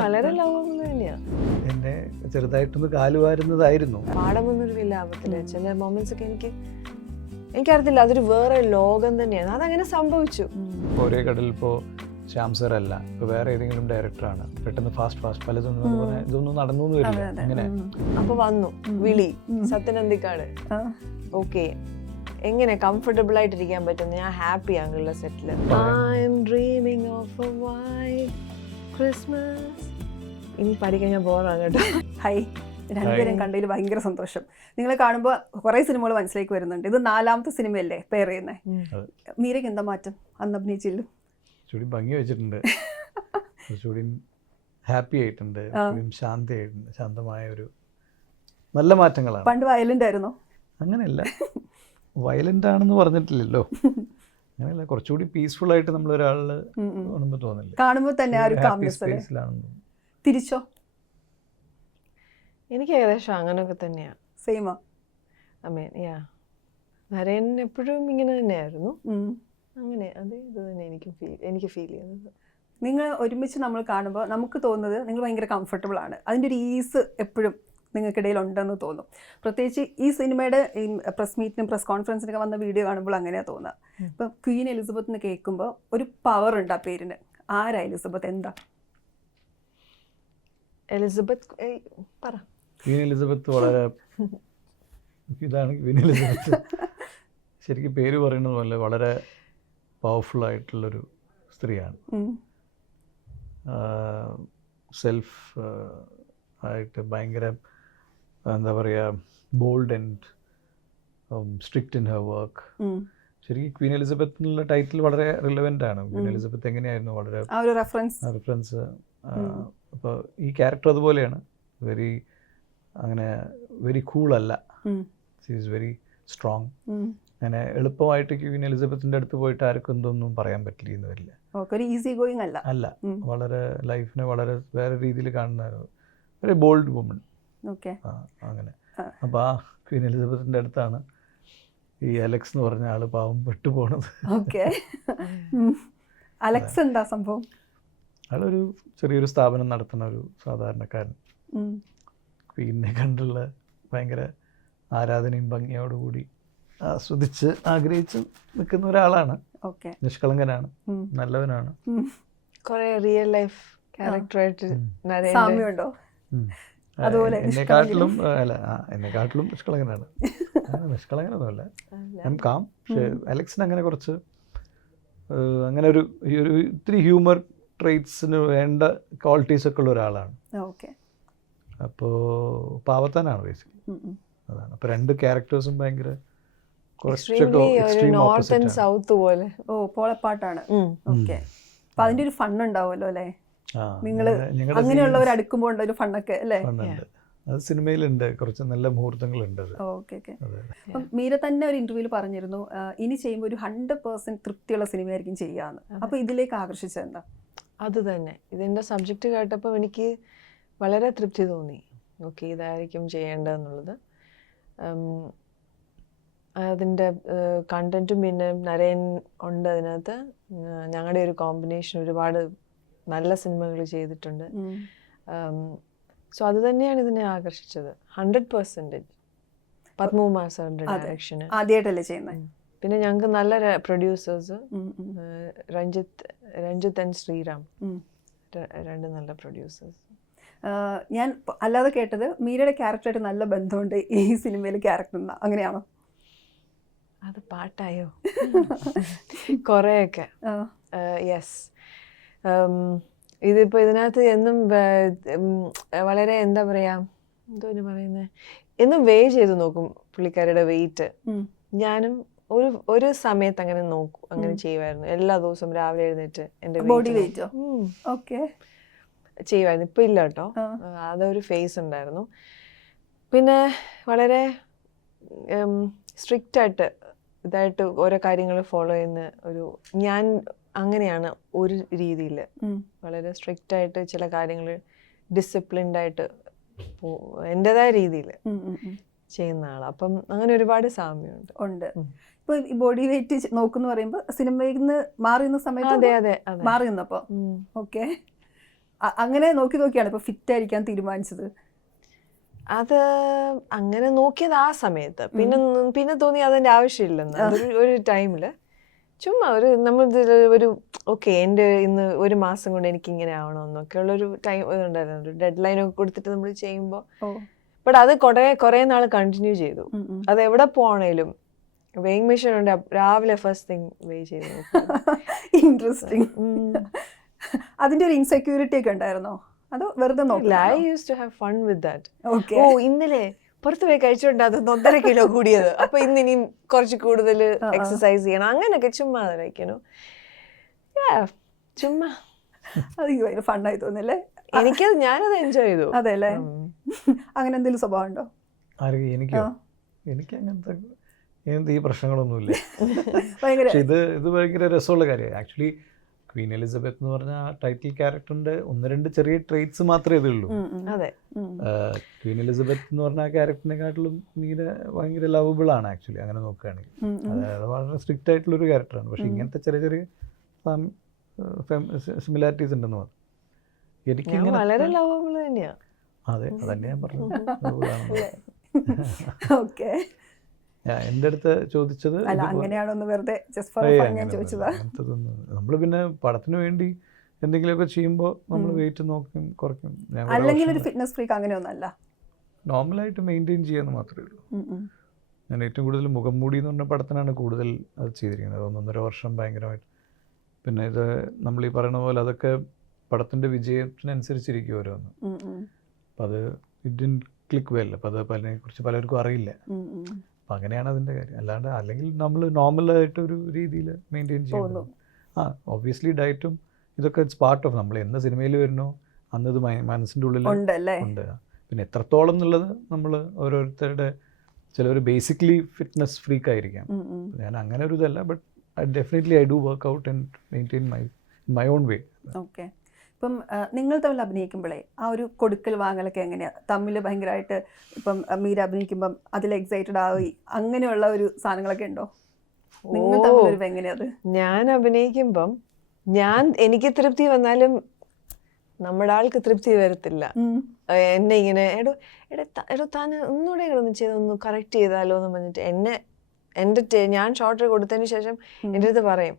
വളരെ ലവ് തന്നെയാ. എന്നെ ചെറുതായിട്ടൊന്ന് കാലുവാരുന്നതായിരുന്നു. പാടമൊന്നും വലിയ ആവത്തില്ല. ചില മൊമെന്റ്സ് ഒക്കെ എനിക്കറിയത്തില്ല, അതൊരു വേറെ ലോകം തന്നെയാണ്. അതങ്ങനെ സംഭവിച്ചു. ഒരേ കടലിൽ ഇപ്പോൾ ശ്യാം സർ അല്ല, ഇപ്പോൾ വേറെ ഏതെങ്കിലും ഡയറക്ടറാണ്, പെട്ടെന്ന് ഫാസ്റ്റ് പലതൊന്നും ഇതൊന്നും നടന്നു എന്ന് വരില്ല. അങ്ങനെ അപ്പൊ വന്നു വിളി സത്യനന്ദിക്കാട്. ഓക്കെ, എങ്ങനെ കംഫർട്ടബിൾ ആയിട്ടിരിക്കാൻ പറ്റും? ഞാൻ ഹാപ്പി ആണുള്ള സെറ്റില്. I am dreaming of a white Christmas. ഇനി പഠിക്കാൻ ഞാൻ ബോറാണ് കേട്ടോ. ഹൈ, രണ്ടുപേരും കണ്ടതിൽ ഭയങ്കര സന്തോഷം. നിങ്ങളെ കാണുമ്പോൾ കുറേ സിനിമകൾ മനസ്സിലേക്ക് വരുന്നുണ്ട്. ഇത് 4ാമത്തെ സിനിമയല്ലേ പെയർ ചെയ്യുന്നത്? മീരയ്ക്ക് എന്താ മാറ്റം അന്ന് അഭിനയിച്ചില്ല? കുറച്ചുകൂടി ഭംഗി വെച്ചിട്ടുണ്ട്, കുറച്ചുകൂടി ഹാപ്പി ആയിട്ടുണ്ട്, ശാന്തമായിട്ടുണ്ട്. ശാന്തമായ ഒരു നല്ല മാറ്റങ്ങളാണ്. പണ്ട് വയലന്റ് ആയിരുന്നോ? അങ്ങനെയല്ല, വയലന്റ് ആണെന്ന് പറഞ്ഞിട്ടില്ലല്ലോ. അങ്ങനെയല്ല, കുറച്ചുകൂടി പീസ്ഫുൾ ആയിട്ട് നമ്മൾ ഒരാളിൽ കാണുമ്പോൾ തോന്നില്ല, കാണുമ്പോൾ തന്നെ ആ ഒരു കാംനെസ്. തിരിച്ചോ? എനിക്ക് ഏകദേശം അങ്ങനെയൊക്കെ തന്നെയാ. സെയിമാ? നരേൻ എപ്പോഴും ഇങ്ങനെ തന്നെയായിരുന്നു. അങ്ങനെ അതേ ഇത് തന്നെ എനിക്ക് ഫീൽ ചെയ്യുന്നത്. നിങ്ങൾ ഒരുമിച്ച് നമ്മൾ കാണുമ്പോൾ നമുക്ക് തോന്നുന്നത് നിങ്ങൾ ഭയങ്കര കംഫർട്ടബിൾ ആണ്. അതിൻ്റെ ഒരു ഈസ് എപ്പോഴും നിങ്ങൾക്കിടയിൽ ഉണ്ടെന്ന് തോന്നും. പ്രത്യേകിച്ച് ഈ സിനിമയുടെ പ്രസ് മീറ്റിനും പ്രസ് കോൺഫറൻസിനൊക്കെ വന്ന വീഡിയോ കാണുമ്പോൾ അങ്ങനെയാണ് തോന്നുക. ഇപ്പം ക്വീൻ എലിസബത്ത് എന്ന് കേൾക്കുമ്പോൾ ഒരു പവർ ഉണ്ട് ആ പേരിന്. ആരാ എലിസബത്ത്? എന്താ എലിസബത്ത്? പറ. ക്വീൻ എലിസബത്ത് വളരെ ഇതാണ്. ക്വീൻ എലിസബത്ത് ശരിക്കും പേര് പറയുന്നത് പോലെ വളരെ പവർഫുൾ ആയിട്ടുള്ളൊരു സ്ത്രീയാണ്. സെൽഫ് ആയിട്ട് ഭയങ്കര എന്താ പറയുക, bold and strict in her work. ശരിക്കും ക്വീൻ എലിസബത്ത് എന്നുള്ള ടൈറ്റിൽ വളരെ റിലവൻ്റ് ആണ്. ക്വീൻ എലിസബത്ത് എങ്ങനെയായിരുന്നു വളരെ റെഫറൻസ്. അപ്പോൾ ഈ ക്യാരക്ടർ അതുപോലെയാണ്. വെരി കൂളല്ല, ഷീ ഈസ് വെരി സ്ട്രോങ്. അങ്ങനെ എളുപ്പമായിട്ട് ക്വീൻ എലിസബത്തിൻ്റെ അടുത്ത് പോയിട്ട് ആർക്കും എന്തൊന്നും പറയാൻ പറ്റില്ലെന്ന് വരില്ല. ഈസി ഗോയിങ് അല്ല, വളരെ ലൈഫിനെ വളരെ വേറെ രീതിയിൽ കാണുന്ന ഒരു ബോൾഡ് വുമൺ. അങ്ങനെ. അപ്പോൾ ആ ക്വീൻ എലിസബത്തിൻ്റെ അടുത്താണ് ഈ അലക്സ് എന്ന് പറഞ്ഞ ആള് പാവം പെട്ടുപോണത്. അലക്സ് എന്താ സംഭവം? ആളൊരു ചെറിയൊരു സ്ഥാപനം നടത്തുന്ന ഒരു സാധാരണക്കാരൻ. ക്വീനിനെ കണ്ടുള്ള ഭയങ്കര ആരാധനയും ഭംഗിയോടുകൂടി ആസ്വദിച്ച് ആഗ്രഹിച്ച് നിൽക്കുന്ന ഒരാളാണ്. നിഷ്കളങ്കനാണ്, നല്ലവനാണ്. കുറെ റിയൽ ലൈഫ് ക്യാരക്ടറായിട്ട് സാമ്യമുണ്ടോ? എന്നെക്കാട്ടിലും നിഷ്കളങ്കനാണ്. നിഷ്കളങ്കനൊന്നുമല്ല, ഐ എം കാം. പക്ഷെ അലക്സിന് അങ്ങനെ കുറച്ച് അങ്ങനെ ഒരു ഇത്തിരി ഹ്യൂമർ ട്രേറ്റ്സിന് വേണ്ട ക്വാളിറ്റീസ് ഒക്കെ ഉള്ള ഒരാളാണ്. അപ്പോൾ പാവത്താനാണ് ബേസിക്കലി. അതാണ്. അപ്പോൾ രണ്ട് ക്യാരക്ടേഴ്സും ഭയങ്കര നോർത്ത് ആൻഡ് സൗത്ത് പോലെ പോളപ്പാട്ടാണ്. ഓക്കെ. അപ്പൊ അതിന്റെ ഒരു ഫൺ ഉണ്ടാവുമല്ലോ അല്ലേ? നിങ്ങള് അങ്ങനെയുള്ളവർ അടുക്കുമ്പോൾ ഒരു ഫണ്ണൊക്കെ അല്ലേ? അത് സിനിമയിലുണ്ട്, കുറച്ച് നല്ല മുഹൂർത്തങ്ങളുണ്ട്. ഓക്കെ. അപ്പം മീര തന്നെ ഒരു ഇന്റർവ്യൂവിൽ പറഞ്ഞിരുന്നു, ഇനി ചെയ്യുമ്പോൾ ഒരു 100% തൃപ്തിയുള്ള സിനിമയായിരിക്കും ചെയ്യാന്ന്. അപ്പൊ ഇതിലേക്ക് ആകർഷിച്ചത് എന്താ? അത് തന്നെ. ഇതിന്റെ സബ്ജക്റ്റ് കേട്ടപ്പോൾ എനിക്ക് വളരെ തൃപ്തി തോന്നി. ഓക്കെ, ഇതായിരിക്കും ചെയ്യേണ്ടതെന്നുള്ളത്. അതിൻ്റെ കണ്ടന്റും പിന്നെ നരേൻ ഉണ്ട് അതിനകത്ത്. ഞങ്ങളുടെ ഒരു കോമ്പിനേഷൻ ഒരുപാട് നല്ല സിനിമകൾ ചെയ്തിട്ടുണ്ട്. സോ അത് തന്നെയാണ് ഇതിനെ ആകർഷിച്ചത്. 100%. പത്മകുമാർ സാറിൻ്റെ ഡയറക്ഷന് ആദ്യമായിട്ടല്ലേ ചെയ്യുന്നത്? പിന്നെ ഞങ്ങൾക്ക് നല്ല പ്രൊഡ്യൂസേഴ്സ്, രഞ്ജിത്ത് ആൻഡ് ശ്രീറാം, രണ്ട് നല്ല പ്രൊഡ്യൂസേഴ്സ്. ഞാൻ അല്ലാതെ കേട്ടത് മീരയുടെ ക്യാരക്ടറായിട്ട് നല്ല ബന്ധമുണ്ട് ഈ സിനിമയിൽ ക്യാരക്ടർ, അങ്ങനെയാണോ? അത് പാട്ടായോ? കുറേയൊക്കെ. യെസ്. ഇതിപ്പോൾ ഇതിനകത്ത് എന്നും വളരെ എന്താ പറയുക, എന്തോ പറയുന്നത്, എന്നും വെയ് ചെയ്ത് നോക്കും പുള്ളിക്കാരുടെ വെയിറ്റ്. ഞാനും ഒരു സമയത്ത് അങ്ങനെ നോക്കും, അങ്ങനെ ചെയ്യുമായിരുന്നു. എല്ലാ ദിവസവും രാവിലെ എഴുന്നേറ്റ് എൻ്റെ ബോഡി വെയിറ്റോ ചെയ്യുമായിരുന്നു. ഇപ്പം ഇല്ല കേട്ടോ, അതൊരു ഫേസ് ഉണ്ടായിരുന്നു. പിന്നെ വളരെ സ്ട്രിക്റ്റായിട്ട് ഇതായിട്ട് ഓരോ കാര്യങ്ങൾ ഫോളോ ചെയ്യുന്ന ഞാൻ അങ്ങനെയാണ് ഒരു രീതിയിൽ. വളരെ സ്ട്രിക്റ്റായിട്ട് ചില കാര്യങ്ങൾ ഡിസിപ്ലിൻഡ് ആയിട്ട് എൻ്റെതായ രീതിയിൽ ചെയ്യുന്ന ആളാണ്. അപ്പം അങ്ങനെ ഒരുപാട് സാമ്യമുണ്ട്. ഇപ്പൊ ഈ ബോഡി വെയിറ്റ് നോക്കുന്ന പറയുമ്പോൾ സിനിമയിൽ നിന്ന് മാറിയുന്ന സമയത്ത് മാറിയുന്നപ്പോ ഓക്കെ. അങ്ങനെ നോക്കിയാണ് ഇപ്പോൾ ഫിറ്റ് ആയിരിക്കാൻ തീരുമാനിച്ചത്? അത് അങ്ങനെ നോക്കിയത് ആ സമയത്ത്, പിന്നെ തോന്നി അതിന്റെ ആവശ്യമില്ലെന്ന്. ഒരു ടൈമില് ചുമ്മാ നമ്മൾ ഒരു ഓക്കെ എൻ്റെ ഇന്ന് ഒരു മാസം കൊണ്ട് എനിക്ക് ഇങ്ങനെ ആവണമെന്നൊക്കെ ഉള്ളൊരു ടൈം ഉണ്ടായിരുന്നു, ഒരു ഡെഡ് ലൈൻ ഒക്കെ കൊടുത്തിട്ട് നമ്മൾ ചെയ്യുമ്പോൾ. ബട്ട് അത് കുറേ നാൾ കണ്ടിന്യൂ ചെയ്തു. അത് എവിടെ പോകണേലും വെയിങ് മെഷീൻ ഉണ്ട്, രാവിലെ ഫസ്റ്റ് തിങ് വെയ് ചെയ്തു. ഇൻട്രസ്റ്റിംഗ്. അതിന്റെ ഒരു ഇൻസെക്യൂരിറ്റി ഒക്കെ ഉണ്ടായിരുന്നോ, അതോ വെറുതെ നോക്കില്ല? I used to have fun with that. ഓ ഇന്നലെ പുറത്ത് പോയി കഴിച്ചോണ്ട് അത് 1.5 കിലോ കൂടിയത്, അപ്പൊ ഇനി കുറച്ച് കൂടുതൽ എക്സസൈസ് ചെയ്യണം, അങ്ങനെയൊക്കെ ചുമ്മാ കഴിക്കണു. ചുമ്മാ അത് ഭയങ്കര ഫണ്ണായി തോന്നില്ലേ? ഞാനത് എൻജോയ് ചെയ്തു. അതെ അല്ലേ? അങ്ങനെ എന്തെങ്കിലും സ്വഭാവം ഉണ്ടോ? എനിക്കോ? എനിക്ക് അങ്ങനത്തെ ഈ പ്രശ്നങ്ങളൊന്നുമില്ല. ഭയങ്കര ഇത് ഭയങ്കര രസമുള്ള കാര്യമാണ് ആക്ച്വലി. ക്വീൻ എലിസബത്ത് എന്ന് പറഞ്ഞ ആ ടൈറ്റിൽ ക്യാരക്ടറിന്റെ 1-2 ചെറിയ ട്രേറ്റ്സ് മാത്രമേ ഇതുള്ളൂ. അതെ, ക്വീൻ എലിസബത്ത് എന്ന് പറഞ്ഞ ആ ക്യാരക്ടറിനെക്കാട്ടിലും മീര ഭയങ്കര ലവബിൾ ആണ് ആക്ച്വലി, അങ്ങനെ നോക്കുകയാണെങ്കിൽ. അതായത് വളരെ സ്ട്രിക്റ്റ് ആയിട്ടുള്ളൊരു ക്യാരക്ടറാണ്. പക്ഷെ ഇങ്ങനത്തെ ചെറിയ ചെറിയ സിമിലാരിറ്റീസ് ഉണ്ടെന്ന് പറഞ്ഞു. എനിക്ക് വളരെ ലവബിൾ തന്നെയാ. അതെ, അതന്നെ ഞാൻ പറഞ്ഞത്. ഓക്കെ. എൻ്റെ അടുത്ത് ചോദിച്ചത് നമ്മൾ പിന്നെ പടത്തിന് വേണ്ടി എന്തെങ്കിലുമൊക്കെ ചെയ്യുമ്പോൾ നമ്മൾ വെയിറ്റ് നോക്കും, കുറയ്ക്കും. അല്ലെങ്കിൽ ഒരു ഫിറ്റ്നസ് ഫ്രീക്ക് അങ്ങനെയൊന്നല്ല, നോർമലായിട്ട് മെയിൻറ്റെയിൻ ചെയ്യാന്ന് മാത്രമേ ഉള്ളൂ. ഞാൻ ഏറ്റവും കൂടുതൽ മുഖം മൂടി എന്ന് പറഞ്ഞ പടത്തിനാണ് കൂടുതൽ അത് ചെയ്തിരിക്കുന്നത്, 1.5 വർഷം ഭയങ്കരമായിട്ട്. പിന്നെ ഇത് നമ്മൾ ഈ പറയുന്ന പോലെ അതൊക്കെ പടത്തിൻ്റെ വിജയത്തിനനുസരിച്ചിരിക്കും ഓരോന്ന്. അപ്പം അത് ഇറ്റ് ഡിഡ്ന്റ് ക്ലിക്ക് വെൽ. അപ്പം അത് അതിനെക്കുറിച്ച് പലർക്കും അറിയില്ല. അപ്പം അങ്ങനെയാണ് അതിൻ്റെ കാര്യം. അല്ലെങ്കിൽ നമ്മൾ നോർമലായിട്ടൊരു രീതിയിൽ മെയിൻറ്റെയിൻ ചെയ്യുന്നു. ഒബ്വിയസ്ലി ഡയറ്റും ഇതൊക്കെ ഇറ്റ്സ് പാർട്ട് ഓഫ്, നമ്മൾ എന്ന് സിനിമയിൽ വരുന്നോ അന്നത് മനസ്സിൻ്റെ ഉള്ളിൽ ഉണ്ട്. പിന്നെ എത്രത്തോളം എന്നുള്ളത് നമ്മൾ ഓരോരുത്തരുടെ, ചിലവർ ബേസിക്കലി ഫിറ്റ്നസ് ഫ്രീക്ക് ആയിരിക്കാം. ഞാൻ അങ്ങനെ ഒരു ഇതല്ല, but definitely I do work out and maintain my own way. Okay. ഇപ്പം നിങ്ങൾ തമ്മിൽ അഭിനയിക്കുമ്പോഴേ ആ ഒരു കൊടുക്കൽ വാങ്ങലൊക്കെ എങ്ങനെയാണ്? തമ്മിൽ ഭയങ്കരമായിട്ട് ഇപ്പം മീര അഭിനയിക്കുമ്പം അതിൽ എക്സൈറ്റഡ് ആയി അങ്ങനെയുള്ള ഒരു സാധനങ്ങളൊക്കെ ഉണ്ടോ നിങ്ങൾ തമ്മിൽ? എങ്ങനെയത്? ഞാൻ അഭിനയിക്കുമ്പം എനിക്ക് തൃപ്തി വന്നാലും നമ്മുടെ ആൾക്ക് തൃപ്തി വരത്തില്ല. എന്നെ ഇങ്ങനെ എടോ താൻ ഒന്നുകൂടെ ഒന്ന് ചെയ്തൊന്ന് കറക്റ്റ് ചെയ്താലോ എന്ന് പറഞ്ഞിട്ട് ഞാൻ ഷോർട്ട് കൊടുത്തതിന് ശേഷം എൻ്റെ അടുത്ത് പറയും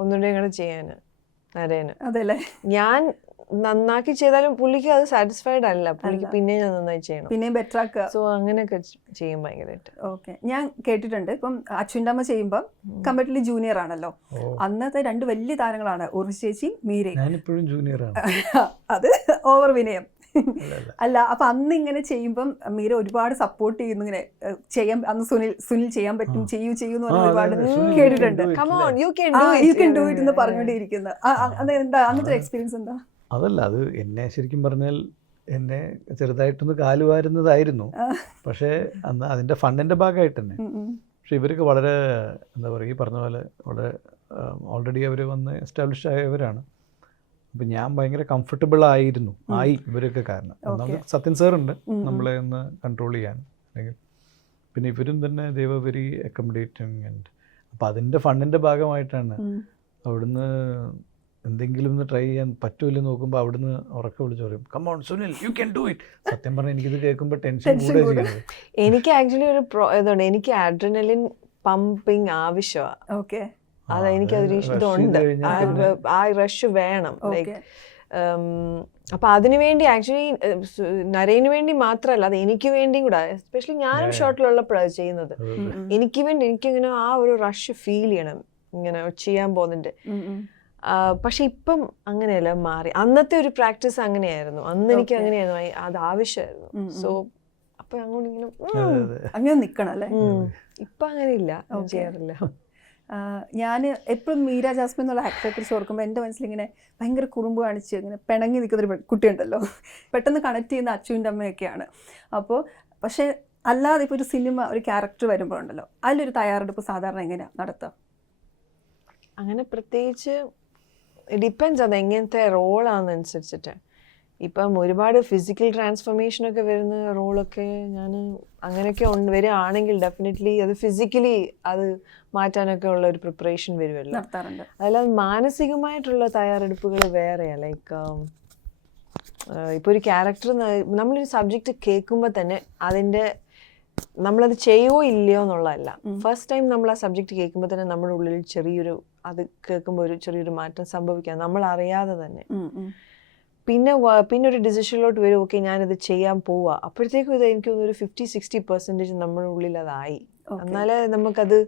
ഒന്നുകൂടെ ഇങ്ങനെ ചെയ്യാന് നരേന്. അതെല്ലേ? ഞാൻ നന്നാക്കി ചെയ്താലും പുള്ളിക്ക് അത് സാറ്റിസ്ഫൈഡ് അല്ല, പുള്ളിക്ക് പിന്നെ ഞാൻ നന്നായി ചെയ്യണം, പിന്നെ ബെറ്റർ ആക്കുക. സോ അങ്ങനെയൊക്കെ ചെയ്യും ഭയങ്കരമായിട്ട്. ഓക്കെ. ഞാൻ കേട്ടിട്ടുണ്ട് ഇപ്പം അച്ഛൻ്റെ അമ്മ ചെയ്യുമ്പോൾ കമ്പാരിറ്റീവ്ലി ജൂനിയർ ആണല്ലോ. അന്നത്തെ 2 വലിയ താരങ്ങളാണ് ഉർവശി ചേച്ചി, മീരയും. ഞാനിപ്പോഴും ജൂനിയറാണ്. അത് ഓവർ വിനയം അല്ല. അപ്പൊ അന്ന് ഇങ്ങനെ ചെയ്യുമ്പം മീര ഒരുപാട് സപ്പോർട്ട് ചെയ്യുന്നു, ഇങ്ങനെ ചെയ്യാൻ. അന്ന് സുനിൽ ചെയ്യാൻ പറ്റും, ചെയ്യൂ എന്ന് പറഞ്ഞ ഒരുപാട് കേട്ടിട്ടുണ്ട്. യു കെൻ ഡു ഇറ്റ് എന്ന് പറഞ്ഞുകൊണ്ടിരിക്കുന്നത്. അതെന്താ അന്നത്തെ എക്സ്പീരിയൻസ് എന്താ? അതല്ല, അത് എന്നെ ശരിക്കും പറഞ്ഞാൽ എന്നെ ചെറുതായിട്ടൊന്ന് കാലുവാരുന്നതായിരുന്നു. പക്ഷേ അന്ന് അതിൻ്റെ ഫണ്ടിൻ്റെ ഭാഗമായിട്ട് തന്നെ. പക്ഷെ ഇവരൊക്കെ വളരെ എന്താ പറയുക, ഈ പറഞ്ഞ പോലെ വളരെ ഓൾറെഡി അവർ വന്ന് എസ്റ്റാബ്ലിഷ് ആയവരാണ്. അപ്പം ഞാൻ ഭയങ്കര കംഫർട്ടബിൾ ആയിരുന്നു ഇവരൊക്കെ കാരണം. ഒന്നാമത് സത്യൻ സാറുണ്ട് നമ്മളെ ഒന്ന് കൺട്രോൾ ചെയ്യാൻ. അല്ലെങ്കിൽ പിന്നെ ഇവരും തന്നെ ദേ വർ വെരി അക്കോമഡേറ്റിംഗ്. ആൻഡ് അപ്പം അതിൻ്റെ ഫണ്ടിൻ്റെ ഭാഗമായിട്ടാണ് അവിടുന്ന് എന്തെങ്കിലും ഒന്ന് ട്രൈ ചെയ്യാൻ പറ്റൂലെന്ന് നോക്കുമ്പോൾ അവിടുന്ന് ഉറക്കെ വിളിച്ചു പറയും, come on Sunil, you can do it. സത്യം പറഞ്ഞാൽ എനിക്കിത് കേൾക്കുമ്പോൾ ടെൻഷൻ കൂടെ ചെയ്യുന്നത്. എനിക്ക് ആക്ച്വലി ഇതുണ്ട്, എനിക്ക് അഡ്രിനലിൻ പമ്പിങ് ആവശ്യമാണ്. ഓക്കെ. അത് എനിക്കതൊരു ഇതുണ്ട്, ആ റഷ് വേണം. ലൈക്ക് അപ്പൊ അതിനു വേണ്ടി ആക്ച്വലി നരേന് വേണ്ടി മാത്രമല്ല, അത് എനിക്ക് വേണ്ടിയും കൂടെ. എസ്പെഷ്യലി ഞാനും ഷോട്ടിലുള്ളപ്പോഴാണ് ചെയ്യുന്നത്. എനിക്ക് വേണ്ടി എനിക്കിങ്ങനെ ആ ഒരു റഷ് ഫീൽ ചെയ്യണം, ഇങ്ങനെ ചെയ്യാൻ പോകുന്നുണ്ട്. പക്ഷെ ഇപ്പം അങ്ങനെയല്ല, മാറി. അന്നത്തെ ഒരു പ്രാക്ടീസ് അങ്ങനെയായിരുന്നു, അന്ന് എനിക്ക് അങ്ങനെയായിരുന്നു, അത് ആവശ്യമായിരുന്നു. സോ അപ്പൊ അങ്ങനെ നിക്കണം അല്ലേ? ഇപ്പൊ അങ്ങനെയില്ല, ചെയ്യാറില്ല. ഞാൻ എപ്പോഴും മീര ജാസ്മിൻ എന്നുള്ള ആക്ടറെ കുറിച്ച് ഓർക്കുമ്പോൾ എൻ്റെ മനസ്സിലിങ്ങനെ ഭയങ്കര കുറുമ്പ് കാണിച്ച് ഇങ്ങനെ പിണങ്ങി നിൽക്കുന്നൊരു കുട്ടിയുണ്ടല്ലോ, പെട്ടെന്ന് കണക്ട് ചെയ്യുന്ന അച്ഛൻ്റെ അമ്മയൊക്കെയാണ്. അപ്പോൾ പക്ഷേ അല്ലാതെ ഇപ്പോൾ ഒരു സിനിമ, ഒരു ക്യാരക്ടർ വരുമ്പോഴുണ്ടല്ലോ, അതിലൊരു തയ്യാറെടുപ്പ് സാധാരണ എങ്ങനെയാണ് നടത്തുക? അങ്ങനെ പ്രത്യേകിച്ച് ഡിപ്പെൻസ്, അത് എങ്ങനത്തെ റോളാണെന്നനുസരിച്ചിട്ട്. ഇപ്പം ഒരുപാട് ഫിസിക്കൽ ട്രാൻസ്ഫോർമേഷനൊക്കെ വരുന്ന റോളൊക്കെ ഞാൻ അങ്ങനെയൊക്കെ വരികയാണെങ്കിൽ ഡെഫിനറ്റ്ലി അത് ഫിസിക്കലി അത് മാറ്റാനൊക്കെ ഉള്ള ഒരു പ്രിപ്പറേഷൻ വരുമല്ലോ. അതല്ലാതെ മാനസികമായിട്ടുള്ള തയ്യാറെടുപ്പുകൾ വേറെയാണ്. ലൈക്ക് ഇപ്പോൾ ഒരു ക്യാരക്ടർ നമ്മളൊരു സബ്ജക്റ്റ് കേൾക്കുമ്പോൾ തന്നെ അതിൻ്റെ നമ്മളത് ചെയ്യുമോ ഇല്ലയോ എന്നുള്ളതല്ല. ഫസ്റ്റ് ടൈം നമ്മൾ ആ സബ്ജക്റ്റ് കേൾക്കുമ്പോൾ തന്നെ നമ്മുടെ ഉള്ളിൽ ചെറിയൊരു അത് കേൾക്കുമ്പോൾ ഒരു ചെറിയൊരു മാറ്റം സംഭവിക്കാം, നമ്മൾ അറിയാതെ തന്നെ. പിന്നെ ഒരു ഡിസിഷനിലോട്ട് വരും, ഓക്കെ ഞാനിത് ചെയ്യാൻ പോവാ, അപ്പോഴത്തേക്കും ഇത് എനിക്ക് ഒരു 50-60% നമ്മുടെ ഉള്ളിൽ അതായി. എന്നാലേ നമുക്കത്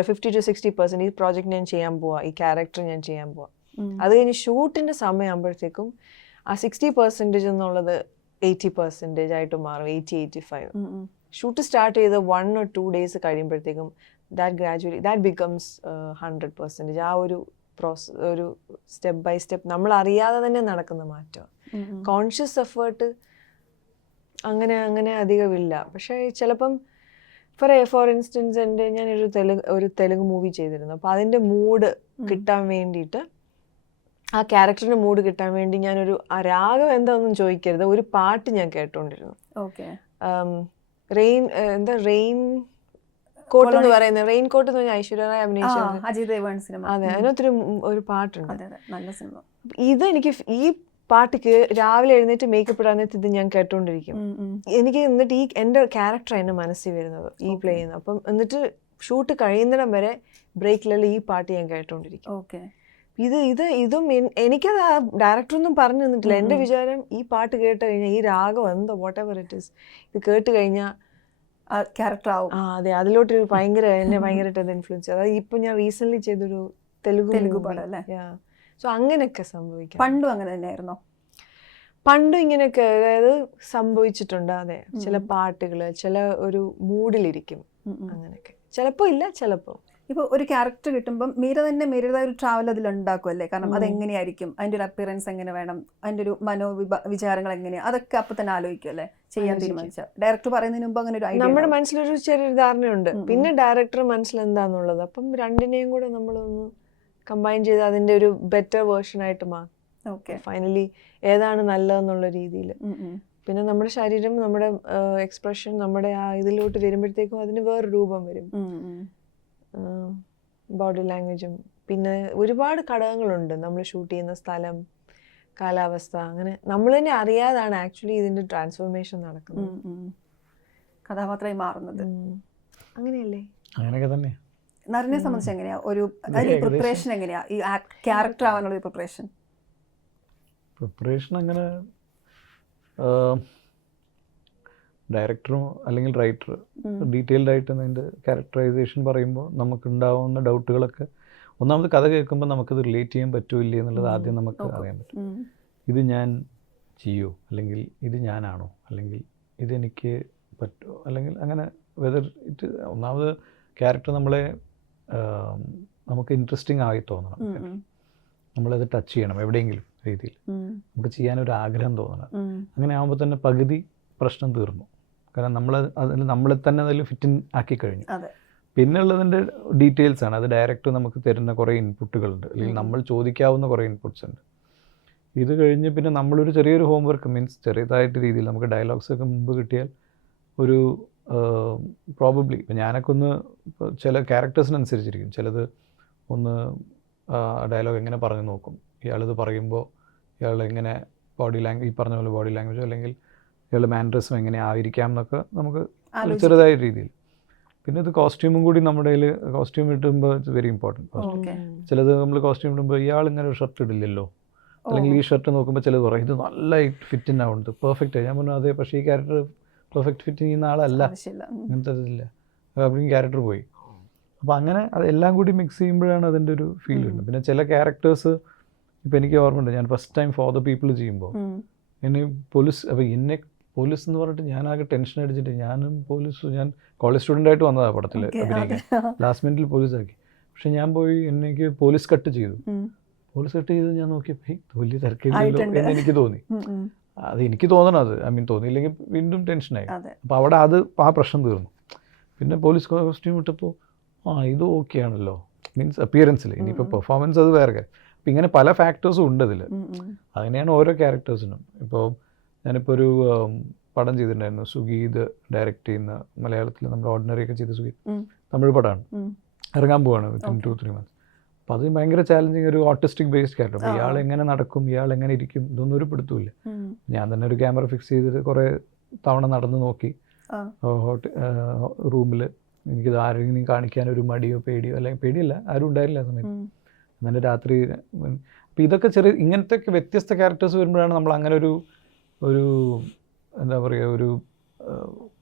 50 to 60% ഈ പ്രോജക്റ്റ് ഞാൻ ചെയ്യാൻ പോവാ, ഈ ക്യാരക്ടർ ഞാൻ ചെയ്യാൻ പോവാ. അത് കഴിഞ്ഞ് ഷൂട്ടിൻ്റെ സമയമാകുമ്പോഴത്തേക്കും ആ 60% എന്നുള്ളത് 80% ആയിട്ട് മാറും, 80-85. ഷൂട്ട് സ്റ്റാർട്ട് ചെയ്ത് 1 or 2 days കഴിയുമ്പോഴത്തേക്കും ദാറ്റ് ബിക്കംസ് 100%. ആ ഒരു ഒരു സ്റ്റെപ്പ് ബൈ സ്റ്റെപ്പ് നമ്മൾ അറിയാതെ തന്നെ നടക്കുന്ന മാറ്റം. കോൺഷ്യസ് എഫേർട്ട് അങ്ങനെ അധികമില്ല. പക്ഷേ ചിലപ്പം ഫോർ ഇൻസ്റ്റൻസ് ഞാനൊരു തെലുങ്ക് മൂവി ചെയ്തിരുന്നു. അപ്പോൾ അതിൻ്റെ മൂഡ് കിട്ടാൻ വേണ്ടിയിട്ട്, ആ ക്യാരക്ടറിൻ്റെ മൂഡ് കിട്ടാൻ വേണ്ടി ഞാനൊരു രാഗം എന്താണെന്നും ചോദിക്കരുത്, ഒരു പാട്ട് ഞാൻ കേട്ടോണ്ടിരുന്നു. റെയിൻ കോട്ട് എന്ന് പറയുന്നത്, റെയിൻ കോട്ട് എന്ന് പറഞ്ഞാൽ ഐശ്വര്യ റായ് അഭിനയിച്ച, അതെ, അതിനകത്തൊരു ഒരു പാട്ടുണ്ട്. ഇതെനിക്ക് ഈ പാട്ടിക്ക് രാവിലെ എഴുന്നേറ്റ് മേക്കപ്പ് ഇടാൻ നേരത്ത് ഇത് ഞാൻ കേട്ടോണ്ടിരിക്കും. എനിക്ക് എന്നിട്ട് എൻ്റെ ക്യാരക്ടർ എന്നെ മനസ്സിൽ വരുന്നത് ഈ പ്ലേ ചെയ്യുന്നത്. അപ്പം എന്നിട്ട് ഷൂട്ട് കഴിയുന്നിടം വരെ ബ്രേക്കിലെല്ലാം ഈ പാട്ട് ഞാൻ കേട്ടോണ്ടിരിക്കും. ഇതും എനിക്കത് ആ ഡയറക്ടറൊന്നും പറഞ്ഞു തന്നിട്ടില്ല. എൻ്റെ വിചാരം ഈ പാട്ട് കേട്ട് കഴിഞ്ഞാൽ, ഈ രാഗം എന്തോ വാട്ട് എവർ ഇറ്റ് ഈസ്, ഇത് കേട്ട് കഴിഞ്ഞാൽ ക്യാരക്ടർ ആവും. അതെ, അതിലോട്ടൊരു എന്നെ ഭയങ്കരമായിട്ട് ഇൻഫ്ലുവൻസ് ചെയ്തു. അതായത് ഇപ്പൊ ഞാൻ റീസെന്റ് ചെയ്തൊരു തെലുഗു പാടം അല്ലേ. സോ അങ്ങനെയൊക്കെ സംഭവിക്കാം. പണ്ടും അങ്ങനെ തന്നെയായിരുന്നോ? പണ്ടും ഇങ്ങനെയൊക്കെ അതായത് സംഭവിച്ചിട്ടുണ്ട്. അതെ, ചില പാട്ടുകൾ ചില ഒരു മൂഡിലിരിക്കും, അങ്ങനെയൊക്കെ. ചിലപ്പോ ഇല്ല, ചിലപ്പോ. ഇപ്പോൾ ഒരു ക്യാരക്ടർ കിട്ടുമ്പം മീരയുടേതായ ഒരു ട്രാവൽ അതിലുണ്ടാക്കുമല്ലേ? കാരണം അതെങ്ങനെയായിരിക്കും, അതിൻ്റെ ഒരു അപ്പിയറൻസ് എങ്ങനെ വേണം, അതിൻ്റെ ഒരു വിചാരങ്ങൾ എങ്ങനെയാണ്, അതൊക്കെ അപ്പം തന്നെ ആലോചിക്കും അല്ലേ ചെയ്യാൻ തീരുമാനിച്ച. ഡയറക്ടർ പറയുന്നതിന് മുമ്പ് അങ്ങനെ ഒരു ഐഡിയ നമ്മുടെ മനസ്സിലൊരു ചെറിയൊരു ധാരണയുണ്ട്. പിന്നെ ഡയറക്ടർ മനസ്സിൽ എന്താന്നുള്ളത്, അപ്പം രണ്ടിനെയും കൂടെ നമ്മളൊന്ന് കമ്പൈൻ ചെയ്ത് അതിൻ്റെ ഒരു ബെറ്റർ വേർഷൻ ആയിട്ട് മാറും. ഓക്കെ, ഫൈനലി ഏതാണ് നല്ലതെന്നുള്ള രീതിയിൽ. പിന്നെ നമ്മുടെ ശരീരം, നമ്മുടെ എക്സ്പ്രഷൻ, നമ്മുടെ ആ ഇതിലോട്ട് വരുമ്പോഴത്തേക്കും അതിന് വേറൊരു രൂപം വരും. ബോഡി ലാംഗ്വേജും പിന്നെ ഒരുപാട് ഘടകങ്ങളുണ്ട്. നമ്മൾ ഷൂട്ട് ചെയ്യുന്ന സ്ഥലം, കാലാവസ്ഥ, അങ്ങനെ നമ്മൾ തന്നെ അറിയാതാണ് ആക്ച്വലി ഇതിന്റെ ട്രാൻസ്ഫോർമേഷൻ നടക്കുന്നത്, കഥാപാത്രമായി മാറുന്നത്. അങ്ങനെയല്ലേ? അങ്ങനെയൊക്കെ തന്നെ. നരനെ സംബന്ധിച്ച് എങ്ങനെയാ ഒരു പ്രിപ്പറേഷൻ, എങ്ങനെയാ ഈ ക്യാരക്ടർ ആവാനുള്ള ഒരു പ്രിപ്പറേഷൻ? അങ്ങനെ ഡയറക്ടറും അല്ലെങ്കിൽ റൈറ്റർ ഡീറ്റെയിൽഡ് ആയിട്ട് അതിൻ്റെ ക്യാരക്ടറൈസേഷൻ പറയുമ്പോൾ നമുക്കുണ്ടാവുന്ന ഡൗട്ടുകളൊക്കെ, ഒന്നാമത് കഥ കേൾക്കുമ്പോൾ നമുക്കത് റിലേറ്റ് ചെയ്യാൻ പറ്റുമോ ഇല്ലേ എന്നുള്ളത് ആദ്യം നമുക്ക് അറിയാൻ പറ്റും. ഇത് ഞാൻ ചെയ്യോ, അല്ലെങ്കിൽ ഇത് ഞാനാണോ, അല്ലെങ്കിൽ ഇതെനിക്ക് പറ്റുമോ, അല്ലെങ്കിൽ അങ്ങനെ വെദർ ഇറ്റ്. ഒന്നാമത് ക്യാരക്ടർ നമുക്ക് ഇൻട്രസ്റ്റിംഗ് ആയി തോന്നണം, നമ്മളത് ടച്ച് ചെയ്യണം എവിടെയെങ്കിലും രീതിയിൽ, നമുക്ക് ചെയ്യാനൊരു ആഗ്രഹം തോന്നണം. അങ്ങനെ ആകുമ്പോൾ തന്നെ പകുതി പ്രശ്നം തീർന്നു. കാരണം നമ്മളെ തന്നെ അതിൽ ഫിറ്റിൻ ആക്കി കഴിഞ്ഞു. പിന്നെ ഉള്ളതിൻ്റെ ഡീറ്റെയിൽസ് ആണ്. അത് ഡയറക്റ്റ് നമുക്ക് തരുന്ന കുറേ ഇൻപുട്ടുകളുണ്ട്, അല്ലെങ്കിൽ നമ്മൾ ചോദിക്കാവുന്ന കുറേ ഇൻപുട്സ് ഉണ്ട്. ഇത് കഴിഞ്ഞ് പിന്നെ നമ്മളൊരു ചെറിയൊരു ഹോംവർക്ക്, മീൻസ് ചെറിയതായിട്ട് രീതിയിൽ നമുക്ക് ഡയലോഗ്സൊക്കെ മുമ്പ് കിട്ടിയാൽ ഒരു പ്രോബബ്ലി ഇപ്പം ഞാനൊക്കെ ഒന്ന് ചില ക്യാരക്ടേഴ്സിനനുസരിച്ചിരിക്കും. ചിലത് ഒന്ന് ഡയലോഗ് എങ്ങനെ പറഞ്ഞു നോക്കും, ഇയാളിത് പറയുമ്പോൾ ഇയാൾ എങ്ങനെ ഈ പറഞ്ഞ പോലെ ബോഡി ലാംഗ്വേജോ അല്ലെങ്കിൽ ഇയാളുടെ മാനറിസം എങ്ങനെ ആയിരിക്കാം എന്നൊക്കെ നമുക്ക് ചെറുതായ രീതിയിൽ. പിന്നെ ഇത് കോസ്റ്റ്യൂമും കൂടി നമ്മുടെ കയ്യിൽ, കോസ്റ്റ്യൂം ഇടുമ്പോൾ ഇറ്റ്സ് വെരി ഇമ്പോർട്ടൻറ്റ്. ചിലത് നമ്മൾ കോസ്റ്റ്യൂം ഇടുമ്പോൾ ഇയാൾ ഇങ്ങനെ ഒരു ഷർട്ട് ഇടില്ലല്ലോ, അല്ലെങ്കിൽ ഈ ഷർട്ട് നോക്കുമ്പോൾ ചിലത് പറയും ഇത് നല്ല ഫിറ്റ് ഉണ്ടാവുന്നത്, പെർഫെക്റ്റ്. ഞാൻ പറഞ്ഞു അതെ, പക്ഷേ ഈ ക്യാരക്ടർ പെർഫെക്റ്റ് ഫിറ്റ് ചെയ്യുന്ന ആളല്ല, അങ്ങനത്തെ ഇതില്ല, അപ്പോഴും ക്യാരക്ടർ പോയി. അപ്പോൾ അങ്ങനെ അതെല്ലാം കൂടി മിക്സ് ചെയ്യുമ്പോഴാണ് അതിൻ്റെ ഒരു ഫീൽ ഉണ്ട്. പിന്നെ ചില ക്യാരക്ടേഴ്സ് ഇപ്പോൾ എനിക്ക് ഓർമ്മയുണ്ട്, ഞാൻ first time for the people ചെയ്യുമ്പോൾ എന്നെ പോലീസ്, അപ്പോൾ എന്നെ പോലീസ് എന്ന് പറഞ്ഞിട്ട് ഞാനാകെ ടെൻഷൻ അടിച്ചിട്ട്, ഞാൻ കോളേജ് സ്റ്റുഡൻ്റ് ആയിട്ട് വന്നതാണ് പടത്തിൽ അഭിനയിക്കാൻ. ലാസ്റ്റ് മിനിറ്റിൽ പോലീസാക്കി. പക്ഷെ ഞാൻ പോയി എനിക്ക് പോലീസ് കട്ട് ചെയ്തു. പോലീസ് കട്ട് ചെയ്ത് ഞാൻ നോക്കിയപ്പോൾ വലിയ തിരക്കില്ലല്ലോ എന്ന് എനിക്ക് തോന്നി. അത് എനിക്ക് തോന്നണം, അത് തോന്നിയില്ലെങ്കിൽ വീണ്ടും ടെൻഷനായി. അപ്പോൾ അവിടെ ആ പ്രശ്നം തീർന്നു. പിന്നെ പോലീസ് കോസ്റ്റ്യൂം ഇട്ടപ്പോൾ ഇത് ഓക്കെ ആണല്ലോ, മീൻസ് അപ്പിയറൻസിൽ. ഇനിയിപ്പോൾ പെർഫോമൻസ് അത് വേറെ കാര്യം. അപ്പം ഇങ്ങനെ പല ഫാക്ടേഴ്സും ഉണ്ട് അതിൽ. അങ്ങനെയാണ് ഓരോ ക്യാരക്ടേഴ്സിനും. ഇപ്പോൾ ഞാനിപ്പോൾ ഒരു പടം ചെയ്തിട്ടുണ്ടായിരുന്നു, സുഗീത് ഡയറക്റ്റ് ചെയ്യുന്ന, മലയാളത്തിൽ നമ്മൾ ഓർഡിനറി ഒക്കെ ചെയ്ത സുഗീത്, തമിഴ് പടമാണ്, ഇറങ്ങാൻ പോവാണ് വിത്തിൻ 2-3 months. അപ്പോൾ അത് ഭയങ്കര ചാലഞ്ചിങ്, ഒരു ഓട്ടിസ്റ്റിക് ബേസ്ഡ് ക്യാരക്ടർ. അപ്പോൾ ഇയാൾ എങ്ങനെ നടക്കും, ഇയാൾ എങ്ങനെ ഇരിക്കും, ഇതൊന്നും ഒരു പിടുത്തമില്ല. ഞാൻ തന്നെ ഒരു ക്യാമറ ഫിക്സ് ചെയ്തിട്ട് കുറേ തവണ നടന്ന് നോക്കി റൂമിൽ. എനിക്കിത് ആരെങ്കിലും കാണിക്കാൻ ഒരു മടിയോ പേടിയോ, അല്ലെങ്കിൽ പേടിയല്ല, ആരും ഉണ്ടായില്ല ആ സമയത്ത്. എന്നാലും രാത്രി അപ്പോൾ ഇതൊക്കെ ചെറിയ ഇങ്ങനത്തെ വ്യത്യസ്ത ക്യാരക്ടേഴ്സ് വരുമ്പോഴാണ് നമ്മൾ അങ്ങനെ ഒരു എന്താ പറയുക, ഒരു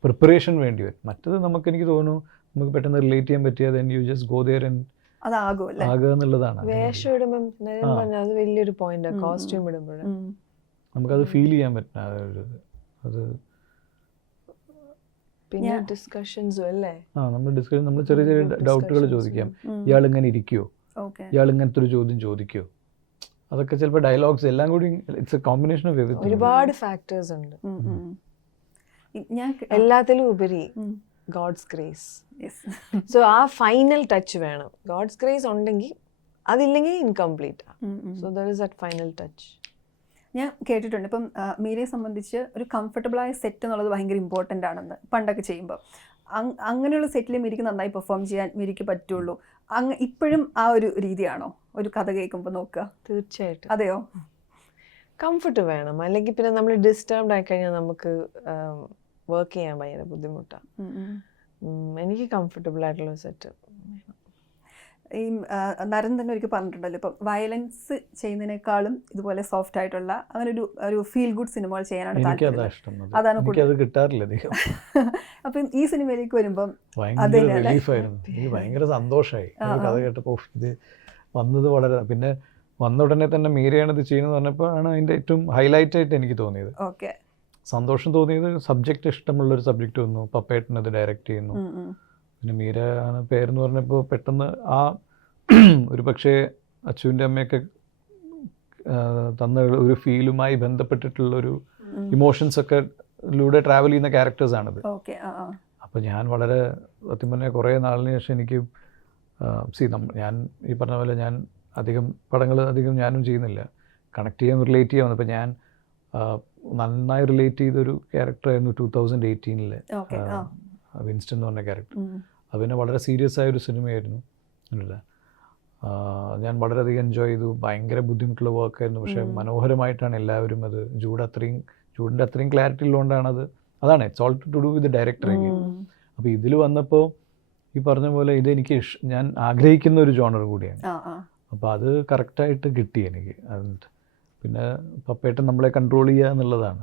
പ്രിപ്പറേഷൻ വേണ്ടി വരും. മറ്റത് എനിക്ക് തോന്നുന്നു നമുക്ക് പെട്ടെന്ന് റിലേറ്റ് ചെയ്യാൻ പറ്റിയ then you just go there and ആകുക എന്നുള്ളതാണ്. വേഷം ഇടുമ്പോൾ അത് വലിയൊരു പോയിന്റ്, കോസ്റ്റ്യൂം ഇടുമ്പോൾ നമുക്കത് ഫീൽ ചെയ്യാൻ പറ്റുന്ന അത്. പിന്നെ ഡിസ്കഷൻസും അല്ലേ, നമ്മൾ ചെറിയ ചെറിയ ഡൗട്ടുകൾ ചോദിക്കാം. ഇയാൾ ഇങ്ങനെ ഇരിക്കുമോ, ഇയാൾ ഇങ്ങനത്തെ ഒരു ചോദ്യം ചോദിക്കുമോ, അതൊക്കെ ചിലപ്പോൾ ഡയലോഗ്സ് എല്ലാം കൂടി it's A combination of everything. ഒരുപാട് ഫാക്ടേഴ്സ് ഉണ്ട്. എല്ലാത്തിലും ഉപരി ഗോഡ്സ് ഗ്രേസ്. സോ ആ ഫൈനൽ ടച്ച് വേണം. ഗോഡ്സ് ഗ്രേസ് ഉണ്ടെങ്കിൽ, അതില്ലെങ്കിൽ incomplete. So there is that final touch. ഞാൻ കേട്ടിട്ടുണ്ട് ഇപ്പം മീരയെ സംബന്ധിച്ച് ഒരു കംഫർട്ടബിളായ സെറ്റ് എന്നുള്ളത് ഭയങ്കര ഇമ്പോർട്ടൻ്റ് ആണെന്ന് പണ്ടൊക്കെ ചെയ്യുമ്പോൾ. അങ്ങനെയുള്ള സെറ്റിൽ മീരയ്ക്ക് നന്നായി പെർഫോം ചെയ്യാൻ മീരയ്ക്ക് പറ്റുള്ളൂ. ഇപ്പോഴും ആ ഒരു രീതിയാണോ ഒരു കഥ കേൾക്കുമ്പോൾ നോക്കുക? തീർച്ചയായിട്ടും. അതെയോ? കംഫർട്ട് വേണം, അല്ലെങ്കിൽ പിന്നെ നമ്മൾ ഡിസ്റ്റർബ്ഡ് ആയി കഴിഞ്ഞാൽ നമുക്ക് വർക്ക് ചെയ്യാൻ ഭയങ്കര ബുദ്ധിമുട്ടാണ്. എനിക്ക് കംഫർട്ടബിൾ ആയിട്ടുള്ള സെറ്റ്. ഈ നരൻ തന്നെ ഒരിക്കൽ പറഞ്ഞിട്ടുണ്ടല്ലോ, ഇപ്പം വയലൻസ് ചെയ്യുന്നതിനേക്കാളും ഇതുപോലെ സോഫ്റ്റ് ആയിട്ടുള്ള അങ്ങനെ ഒരു ഫീൽ ഗുഡ് സിനിമകൾ ചെയ്യാനാണ് താല്പര്യം. അതാണ് കിട്ടാറില്ല അധികം. അപ്പം ഈ സിനിമയിലേക്ക് വരുമ്പം ഭയങ്കര സന്തോഷമായി കഥ കേട്ടപ്പോൾ. ഇത് വന്നത് വളരെ, പിന്നെ വന്ന ഉടനെ തന്നെ മീരയാണ് ഇത് ചെയ്യുന്നത് പറഞ്ഞപ്പോൾ ആണ് അതിൻ്റെ ഏറ്റവും ഹൈലൈറ്റ് ആയിട്ട് എനിക്ക് തോന്നിയത്. ഓക്കെ, സന്തോഷം തോന്നിയത്. സബ്ജക്റ്റ് ഇഷ്ടമുള്ളൊരു സബ്ജക്റ്റ് വന്നു, പപ്പേട്ടൻ അത് ഡയറക്റ്റ് ചെയ്യുന്നു. പിന്നെ മീര ആണ് പേരെന്ന് പറഞ്ഞപ്പോൾ പെട്ടെന്ന് ആ ഒരു പക്ഷേ അച്ചുവിൻ്റെ അമ്മയൊക്കെ തന്ന ഒരു ഫീലുമായി ബന്ധപ്പെട്ടിട്ടുള്ളൊരു ഇമോഷൻസൊക്കെ ലൂടെ ട്രാവൽ ചെയ്യുന്ന ക്യാരക്ടേഴ്സാണിത്. അപ്പോൾ ഞാൻ വളരെ സത്യം പറഞ്ഞാൽ കുറേ നാളിന് ശേഷം എനിക്ക് ഞാൻ ഈ പറഞ്ഞ പോലെ ഞാൻ പടങ്ങൾ അധികം ഞാനും ചെയ്യുന്നില്ല, കണക്ട് ചെയ്യാൻ റിലേറ്റ് ചെയ്യാൻ. അപ്പോൾ ഞാൻ നന്നായി റിലേറ്റ് ചെയ്തൊരു ക്യാരക്ടറായിരുന്നു 2018 വിൻസ്റ്റൺ എന്ന് പറഞ്ഞ ക്യാരക്ടർ. അത് പിന്നെ വളരെ സീരിയസ് ആയൊരു സിനിമയായിരുന്നു. അല്ല, ഞാൻ വളരെയധികം എൻജോയ് ചെയ്തു. ഭയങ്കര ബുദ്ധിമുട്ടുള്ള വർക്കായിരുന്നു, പക്ഷേ മനോഹരമായിട്ടാണ് എല്ലാവരും അത് ജൂഡിൻ്റെ അത്രയും ക്ലാരിറ്റി ഉള്ളതുകൊണ്ടാണ് അതാണ് it's all to do with directing. അപ്പോൾ ഇതിൽ വന്നപ്പോൾ ഈ പറഞ്ഞ പോലെ ഇതെനിക്ക് ഞാൻ ആഗ്രഹിക്കുന്ന ഒരു ജോണർ കൂടിയാണ്. അപ്പോൾ അത് കറക്റ്റായിട്ട് കിട്ടി എനിക്ക്. പിന്നെ പപ്പേട്ടൻ നമ്മളെ കൺട്രോൾ ചെയ്യുക എന്നുള്ളതാണ്.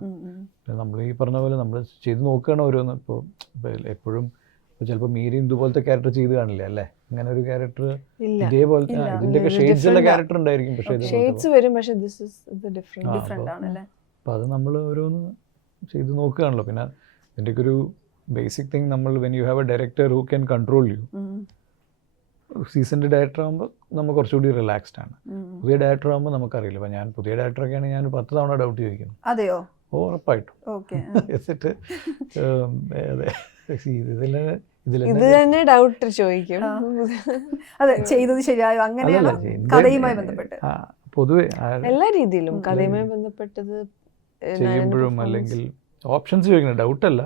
പിന്നെ നമ്മൾ ഈ പറഞ്ഞ പോലെ നമ്മൾ ചെയ്ത് നോക്കുകയാണ് ഓരോന്ന്. ഇപ്പോൾ എപ്പോഴും ചിലപ്പോൾ മീരയും ഇതുപോലത്തെ ക്യാരക്ടർ ചെയ്ത് കാണില്ല അല്ലേ, അങ്ങനെ ഒരു ക്യാരക്ടർ ഇതേപോലത്തെ ഇതിൻ്റെയൊക്കെ ഷെയ്ഡ്സ് ഉള്ള ക്യാരക്ടർ ഉണ്ടായിരിക്കും, പക്ഷേ അപ്പോൾ അത് നമ്മൾ ഓരോന്ന് ചെയ്ത് നോക്കുകയാണല്ലോ. പിന്നെ ഇതിൻ്റെയൊക്കെ ഒരു ബേസിക് തിങ്, നമ്മൾ when you have a director who can control you. സീസണിൻ്റെ ഡയറക്ടർ ആകുമ്പോൾ നമ്മൾ കുറച്ചുകൂടി റിലാക്സ്ഡ് ആണ്. പുതിയ ഡയറക്ടർ ആകുമ്പോൾ നമുക്കറിയില്ല. ഇപ്പോൾ ഞാൻ പുതിയ ഡയറക്ടറൊക്കെയാണ് ഞാൻ 10 തവണ ഡൗട്ട് ചോദിക്കുന്നു. അതെയോ? ഉറപ്പായിട്ടും. ഇത് തന്നെ ഡൗട്ട് ചോദിക്കും. അതെ, ചെയ്തത് ശരിയായോ, അങ്ങനെയാണ് കഥയുമായി ബന്ധപ്പെട്ട് പൊതുവെ എല്ലാ രീതിയിലും കഥയുമായി ബന്ധപ്പെട്ടത് ചെയ്യുമ്പോഴും അല്ലെങ്കിൽ ഓപ്ഷൻസ് ചോദിക്കണം, ഡൗട്ടല്ല,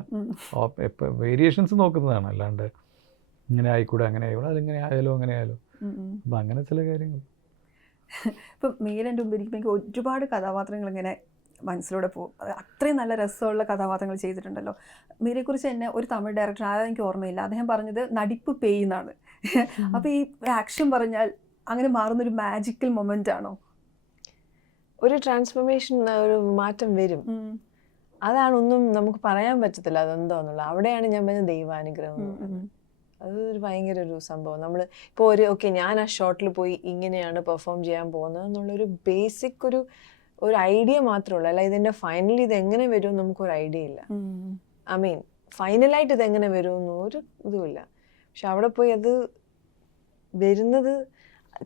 വേരിയേഷൻസ് നോക്കുന്നതാണ്. അല്ലാണ്ട് ഇങ്ങനെ ആയിക്കൂടെ, അങ്ങനെ ആയിക്കൂടെ, അതിങ്ങനെ ആയാലോ അങ്ങനെ ആയാലോ, അപ്പം അങ്ങനെ ചില കാര്യങ്ങൾ. ഇപ്പം മീരൻ്റെ മുമ്പിൽ എനിക്ക് ഒരുപാട് കഥാപാത്രങ്ങൾ ഇങ്ങനെ മനസ്സിലൂടെ പോകും. അത്രയും നല്ല രസമുള്ള കഥാപാത്രങ്ങൾ ചെയ്തിട്ടുണ്ടല്ലോ. മീരയെക്കുറിച്ച് തന്നെ ഒരു തമിഴ് ഡയറക്ടർ, അതെനിക്ക് ഓർമ്മയില്ല, അദ്ദേഹം പറഞ്ഞത് നടിപ്പ് പെയ്യുന്നാണ്. അപ്പോൾ ഈ ആക്ഷൻ പറഞ്ഞാൽ അങ്ങനെ മാറുന്നൊരു മാജിക്കൽ മൊമെൻ്റ് ആണോ? ഒരു ട്രാൻസ്ഫോർമേഷൻ, ഒരു മാറ്റം വരും. അതാണ് ഒന്നും നമുക്ക് പറയാൻ പറ്റത്തില്ല അതെന്താന്നുള്ള. അവിടെയാണ് ഞാൻ പറഞ്ഞ ദൈവാനുഗ്രഹം. അതൊരു ഭയങ്കര ഒരു സംഭവം. നമ്മൾ ഇപ്പോൾ ഞാൻ ആ ഷോട്ടിൽ പോയി ഇങ്ങനെയാണ് പെർഫോം ചെയ്യാൻ പോകുന്നത് എന്നുള്ളൊരു ബേസിക് ഒരു ഐഡിയ മാത്രമേ ഉള്ളൂ. അല്ല ഇതിൻ്റെ ഫൈനലി ഇത് എങ്ങനെ വരും നമുക്കൊരു ഐഡിയ ഇല്ല. ഐ മീൻ ഫൈനലായിട്ട് ഇതെങ്ങനെ വരുമെന്ന് ഒരു ഇതുമില്ല. പക്ഷെ അവിടെ പോയി അത് വരുന്നത്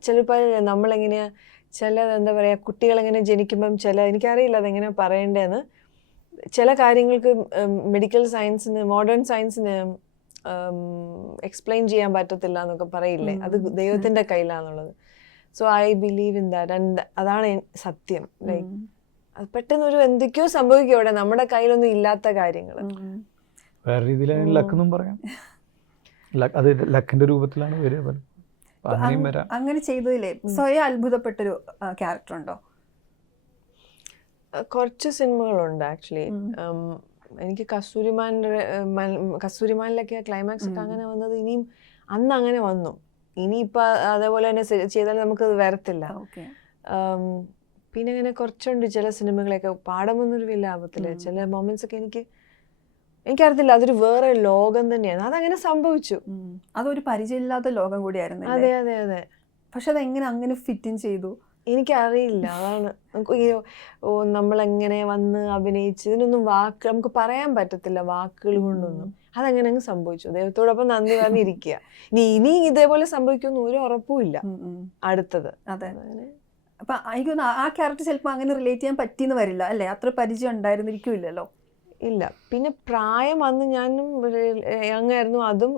ചിലപ്പോൾ നമ്മളെങ്ങനെയാ, എന്താ പറയുക, കുട്ടികളെങ്ങനെ ജനിക്കുമ്പം എനിക്കറിയില്ല അതെങ്ങനെ പറയേണ്ടതെന്ന്. ചില കാര്യങ്ങൾക്ക് മെഡിക്കൽ സയൻസിന്, മോഡേൺ സയൻസിന് എക്സ്പ്ലെയിൻ ചെയ്യാൻ പറ്റത്തില്ല എന്നൊക്കെ പറയില്ലേ, അത് ദൈവത്തിൻ്റെ കയ്യിലാണെന്നുള്ളത്. So I believe in that. And അതാണ് സത്യം. ലൈക്ക് അത് പെട്ടെന്ന് എന്തൊക്കെയോ സംഭവിക്കും അവിടെ, നമ്മുടെ കയ്യിലൊന്നും ഇല്ലാത്ത കാര്യങ്ങൾ. വേറെ രീതിയിൽ ലക്കെന്നും പറയാം. അത് ലക്കിൻ്റെ രൂപത്തിലാണ് വരിക. അപ്പം അങ്ങനെയും വരാം. അങ്ങനെ ചെയ്തതിലേ സ്വയം അത്ഭുതപ്പെട്ടൊരു ക്യാരക്ടർ ഉണ്ടോ? കുറച്ച് സിനിമകളുണ്ട് ആക്ച്വലി. എനിക്ക് കസ്തൂരിമാനിലൊക്കെ ക്ലൈമാക്സ് ഒക്കെ അങ്ങനെ വന്നത് ഇനിയും അന്ന് അങ്ങനെ വന്നു. ഇനിയിപ്പോൾ അതേപോലെ തന്നെ ചെയ്താൽ നമുക്കത് വരത്തില്ല. പിന്നെ അങ്ങനെ കുറച്ചുണ്ട് ചില സിനിമകളൊക്കെ പാടമൊന്നും ഒരു വലിയ ആപത്തില്ല. ചില മൊമെന്റ്സ് ഒക്കെ എനിക്കറിയത്തില്ല, അതൊരു വേറെ ലോകം തന്നെയാണ്. അതങ്ങനെ സംഭവിച്ചു. അതൊരു പരിചയമില്ലാത്ത ലോകം കൂടിയായിരുന്നു. അതെ അതെ അതെ. പക്ഷെ അതെങ്ങനെ അങ്ങനെ ഫിറ്റ് ഇൻ ചെയ്തു എനിക്കറിയില്ല. അതാണ് നമ്മളെങ്ങനെ വന്ന് അഭിനയിച്ച് ഇതിനൊന്നും നമുക്ക് പറയാൻ പറ്റത്തില്ല വാക്കുകൾ കൊണ്ടൊന്നും. അതങ്ങനെ അങ്ങ് സംഭവിച്ചു. ദൈവത്തോടൊപ്പം നന്ദി പറഞ്ഞിരിക്കുക. ഇനി ഇതേപോലെ സംഭവിക്കുമെന്ന് ഒരു ഉറപ്പും ഇല്ല അടുത്തത്. അതെ. അപ്പൊ എനിക്ക് തോന്നുന്നു ആ ക്യാരക്ടർ ചിലപ്പോൾ അങ്ങനെ റിലേറ്റ് ചെയ്യാൻ പറ്റിയെന്ന് വരില്ല അല്ലേ? അത്ര പരിചയം ഉണ്ടായിരുന്നിരിക്കില്ലല്ലോ. ഇല്ല. പിന്നെ പ്രായം അന്ന് ഞാനും യങ്ങായിരുന്നു. അതും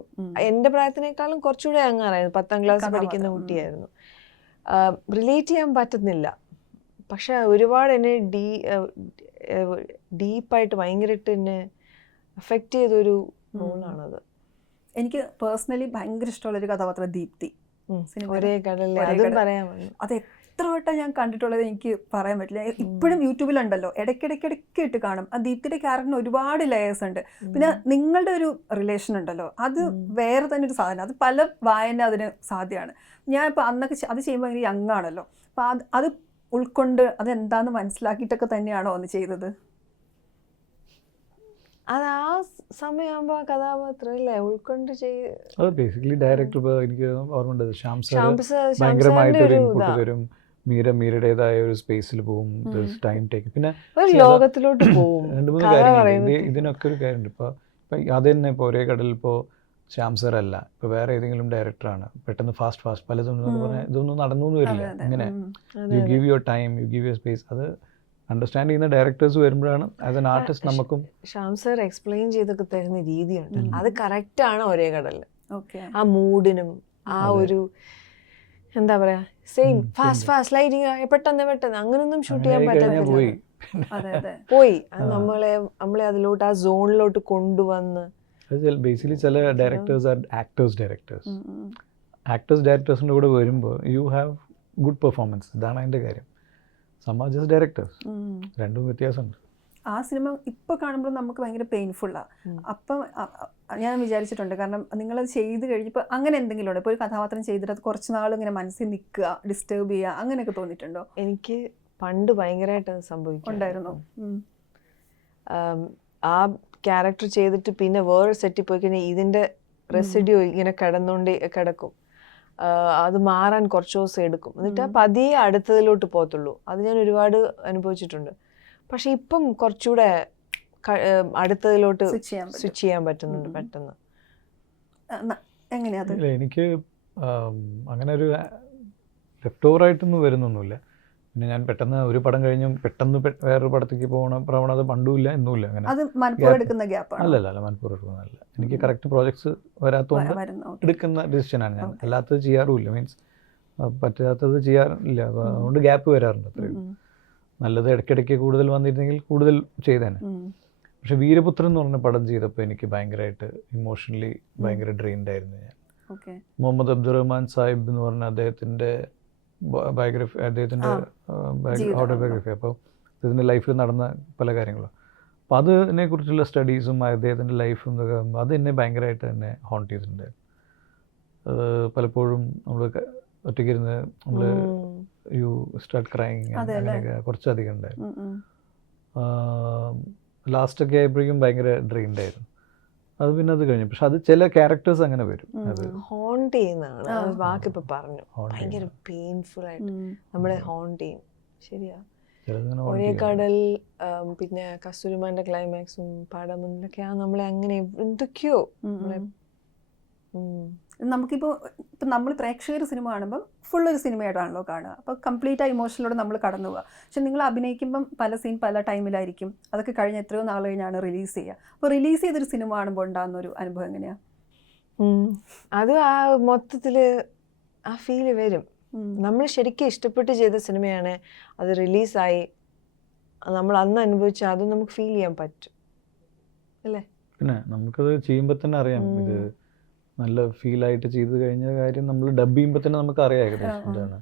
എൻ്റെ പ്രായത്തിനേക്കാളും കുറച്ചുകൂടെ യങ്ങാറായിരുന്നു. 10ാം ക്ലാസ് പഠിക്കുന്ന കുട്ടിയായിരുന്നു. റിലേറ്റ് ചെയ്യാൻ പറ്റുന്നില്ല. പക്ഷെ ഒരുപാട് എന്നെ ഡീപ്പായിട്ട് ഭയങ്കരമായിട്ട് എന്നെ എഫക്റ്റ് ചെയ്തൊരു റോളാണത്. എനിക്ക് പേഴ്സണലി ഭയങ്കര ഇഷ്ടമുള്ളൊരു കഥാപാത്രം ദീപ്തി. ഒരേ കടലിൽ അതും പറയാൻ വന്നു. അത് എത്ര വട്ടം ഞാൻ കണ്ടിട്ടുള്ളത് എനിക്ക് പറയാൻ പറ്റില്ല. ഇപ്പോഴും യൂട്യൂബിലുണ്ടല്ലോ, ഇടയ്ക്കിടയ്ക്ക് ഇട്ട് കാണും. ആ ദീപ്തിയുടെ ക്യാരക്ടറിന് ഒരുപാട് ലെയേഴ്സ് ഉണ്ട്. പിന്നെ നിങ്ങളുടെ ഒരു റിലേഷൻ ഉണ്ടല്ലോ, അത് വേറെ തന്നെ ഒരു സാധനം. അത് പല വായന അതിന് സാധ്യമാണ്. ഞാൻ ഇപ്പോൾ അന്നൊക്കെ അത് ചെയ്യുമ്പോൾ ഭയങ്കര യങ് ആണല്ലോ. അപ്പം അത് ഉൾക്കൊണ്ട് അതെന്താന്ന് മനസ്സിലാക്കിയിട്ടൊക്കെ തന്നെയാണോ ഒന്ന് ചെയ്തത്? അത് ആ സമയമാകുമ്പോ ആ കഥാപാത്രം അല്ലേ ഉൾക്കൊണ്ട് അത് ബേസിക്കലി ഡയറക്ടർ എനിക്ക് ഓർമ്മയുണ്ട്, ശ്യാം സാർ ഭയങ്കരമായിട്ടൊരു ഇൻപുട്ട് തരും. മീരയുടേതായ ഒരു സ്പേസിൽ പോകും, ടൈം ടേക്ക്. പിന്നെ ലോകത്തിലോട്ട് പോകും. 2-3 കാര്യങ്ങളുണ്ട് ഇതിനൊക്കെ. ഒരു കാര്യമുണ്ട്. ഇപ്പോൾ അത് തന്നെ ഇപ്പോൾ ഒരേ കടലിൽ ഇപ്പോൾ ശ്യാം സാർ അല്ല, ഇപ്പോൾ വേറെ ഏതെങ്കിലും ഡയറക്ടറാണ്, പെട്ടെന്ന് ഫാസ്റ്റ് പലതും പറഞ്ഞാൽ ഇതൊന്നും നടന്നു എന്ന് വരില്ല. ഇങ്ങനെ you give your time, you give your space. അത് അണ്ടർസ്റ്റാൻഡ് ചെയ്യുന്ന ഡയറക്ടേഴ്സ് വരുമ്പോഴാണ് ആസ് എൻ ആർട്ടിസ്റ്റ് നമുക്കും. ശ്യാം സാർ എക്സ്പ്ലെയിൻ ചെയ്തൊക്കെ തരുന്ന രീതിയുണ്ട്, അത് കറക്റ്റാണ് ഒരേ കടലിൽ. ആ മൂഡിനും ആ ഒരു എന്താ പറയാ സെയിം ഫാസ്റ്റ് ലൈറ്റിങ് പെട്ടെന്ന് അങ്ങനൊന്നും ഷൂട്ട് ചെയ്യാൻ പറ്റില്ല. പോയി നമ്മളെ അതിലോട്ട് ആ സോണിലോട്ട് കൊണ്ടുവന്ന്. ബേസിക്കലി ചില ഡയറക്ടേഴ്സ് ആർ ഡയറക്ടേഴ്സിൻ്റെ കൂടെ വരുമ്പോൾ യു ഹാവ് ഗുഡ് പെർഫോമൻസ്. ഇതാണ് അതിൻ്റെ കാര്യം. some are just directors. രണ്ടും വ്യത്യാസമുണ്ട്. ആ സിനിമ ഇപ്പോൾ കാണുമ്പോൾ നമുക്ക് ഭയങ്കര പെയിൻഫുള്ളാണ്. അപ്പം ഞാൻ വിചാരിച്ചിട്ടുണ്ട്, കാരണം നിങ്ങളത് ചെയ്ത് കഴിഞ്ഞപ്പോൾ അങ്ങനെ എന്തെങ്കിലും ഉണ്ടോ? ഇപ്പോൾ ഒരു കഥാപാത്രം ചെയ്തിട്ട് അത് കുറച്ച് നാൾ ഇങ്ങനെ മനസ്സിൽ നിൽക്കുക, ഡിസ്റ്റർബ് ചെയ്യുക, അങ്ങനെയൊക്കെ തോന്നിയിട്ടുണ്ടോ? എനിക്ക് പണ്ട് ഭയങ്കരമായിട്ട് അത് സംഭവിക്കുന്നുണ്ടായിരുന്നു. ആ ക്യാരക്ടർ ചെയ്തിട്ട് പിന്നെ വേറെ സെറ്റിൽ പോയി കഴിഞ്ഞാൽ ഇതിൻ്റെ റെസിഡ്യൂ ഇങ്ങനെ കിടക്കും. അത് മാറാൻ കുറച്ച് ദിവസം എടുക്കും. എന്നിട്ട് പതിയെ അടുത്തതിലോട്ട് പോകത്തുള്ളൂ. അത് ഞാൻ ഒരുപാട് അനുഭവിച്ചിട്ടുണ്ട്. പക്ഷെ ഇപ്പം കുറച്ചുകൂടെ അടുത്തതിലോട്ട് സ്വിച്ച് ചെയ്യാൻ പറ്റുന്നുണ്ട് പെട്ടെന്ന്. എങ്ങനെയാ? എനിക്ക് അങ്ങനെ ഒരു ലെഫ്റ്റ് ഓവറായിട്ടൊന്നും വരുന്നൊന്നുമില്ല. പിന്നെ ഞാൻ പെട്ടെന്ന് ഒരു പടം കഴിഞ്ഞും പെട്ടെന്ന് വേറൊരു പടത്തേക്ക് പോകുന്ന പ്രവണത പണ്ടുമില്ല എന്നുമില്ല. അങ്ങനെ അല്ലല്ല മനഃപൂർവ്വം എടുക്കുന്നതല്ല. എനിക്ക് കറക്റ്റ് പ്രോജക്ട്സ് വരാത്തതുകൊണ്ട് എടുക്കുന്ന ഡിസിഷനാണ് ഞാൻ. അല്ലാത്തത് ചെയ്യാറുമില്ല, മീൻസ് പറ്റാത്തത് ചെയ്യാറില്ല. അതുകൊണ്ട് ഗ്യാപ്പ് വരാറുണ്ട്. അത്രയും നല്ലത് ഇടയ്ക്കിടയ്ക്ക് കൂടുതൽ വന്നിരുന്നെങ്കിൽ കൂടുതൽ ചെയ്തേനെ. പക്ഷെ വീരപുത്രൻ എന്ന് പറഞ്ഞ പടം ചെയ്തപ്പോൾ എനിക്ക് ഭയങ്കരമായിട്ട് ഇമോഷണലി ഭയങ്കര ഡ്രെയിൻഡ് ആയിരുന്നു ഞാൻ. മുഹമ്മദ് അബ്ദുറഹ്മാൻ സാഹിബ് എന്ന് പറഞ്ഞ അദ്ദേഹത്തിൻ്റെ ബയോഗ്രഫി, അദ്ദേഹത്തിൻ്റെ ഓട്ടോബയോഗ്രഫി. അപ്പോൾ അദ്ദേഹത്തിൻ്റെ ലൈഫിൽ നടന്ന പല കാര്യങ്ങളും, അപ്പോൾ അതിനെക്കുറിച്ചുള്ള സ്റ്റഡീസും അദ്ദേഹത്തിൻ്റെ ലൈഫും ഇതൊക്കെ അത് എന്നെ ഭയങ്കരമായിട്ട് തന്നെ ഹോണ്ട് ചെയ്തിട്ടുണ്ട്. പലപ്പോഴും നമ്മൾ ഒറ്റയ്ക്കിരുന്ന് നമ്മൾ യു സ്റ്റാർട്ട് ക്രൈങ് അങ്ങനെയൊക്കെ കുറച്ചധികം ഉണ്ടായിരുന്നു. ലാസ്റ്റൊക്കെ ആയപ്പോഴേക്കും ഭയങ്കര ഡ്രെയിൻഡ് ആയിരുന്നു. അത് പിന്നെ അത് കഴിഞ്ഞു. പക്ഷെ അത് ചില ക്യാരക്ടേഴ്സ് അങ്ങനെ വരും. അത് ഹോണ്ട് ചെയ്യുന്നതാണ് വാക്കിപ്പോൾ പറഞ്ഞു. ഭയങ്കര പെയിൻഫുൾ ആയിട്ട് നമ്മളെ ഹോണ്ട് ചെയ്യും. ശരിയാ. ഒരേ കടൽ, പിന്നെ കസ്തൂരിമാന്റെ ക്ലൈമാക്സും പാടമൊന്നിലൊക്കെ നമ്മളെ അങ്ങനെ എന്തൊക്കെയോ നമ്മളെ. നമുക്കിപ്പോൾ നമ്മൾ പ്രേക്ഷകർ സിനിമ കാണുമ്പം ഫുള്ളൊരു സിനിമയായിട്ടാണല്ലോ കാണുക. അപ്പോൾ കംപ്ലീറ്റ് ആ ഇമോഷനിലൂടെ നമ്മൾ കടന്നു പോവുക. പക്ഷെ നിങ്ങൾ അഭിനയിക്കുമ്പം പല സീൻ പല ടൈമിലായിരിക്കും. അതൊക്കെ കഴിഞ്ഞ് എത്രയോ നാൾ കഴിഞ്ഞാണ് റിലീസ് ചെയ്യുക. അപ്പോൾ റിലീസ് ചെയ്തൊരു സിനിമ കാണുമ്പോൾ ഉണ്ടാകുന്നൊരു അനുഭവം എങ്ങനെയാണ്? അത് ആ മൊത്തത്തിൽ ആ ഫീല് വരും. നമ്മൾ ശരിക്കും ഇഷ്ടപ്പെട്ട് ചെയ്ത സിനിമയാണ്, അത് റിലീസായി നമ്മൾ അന്ന് അനുഭവിച്ച അത് നമുക്ക് ഫീൽ ചെയ്യാൻ പറ്റും അല്ലേ? പിന്നെ നമുക്കത് ചെയ്യുമ്പോൾ തന്നെ അറിയാം ഇത് നല്ല ഫീലായിട്ട് ചെയ്ത് കഴിഞ്ഞ കാര്യം നമ്മൾ ഡബ് ചെയ്യുമ്പോൾ തന്നെ നമുക്ക് അറിയാം ഏകദേശം എന്താണ്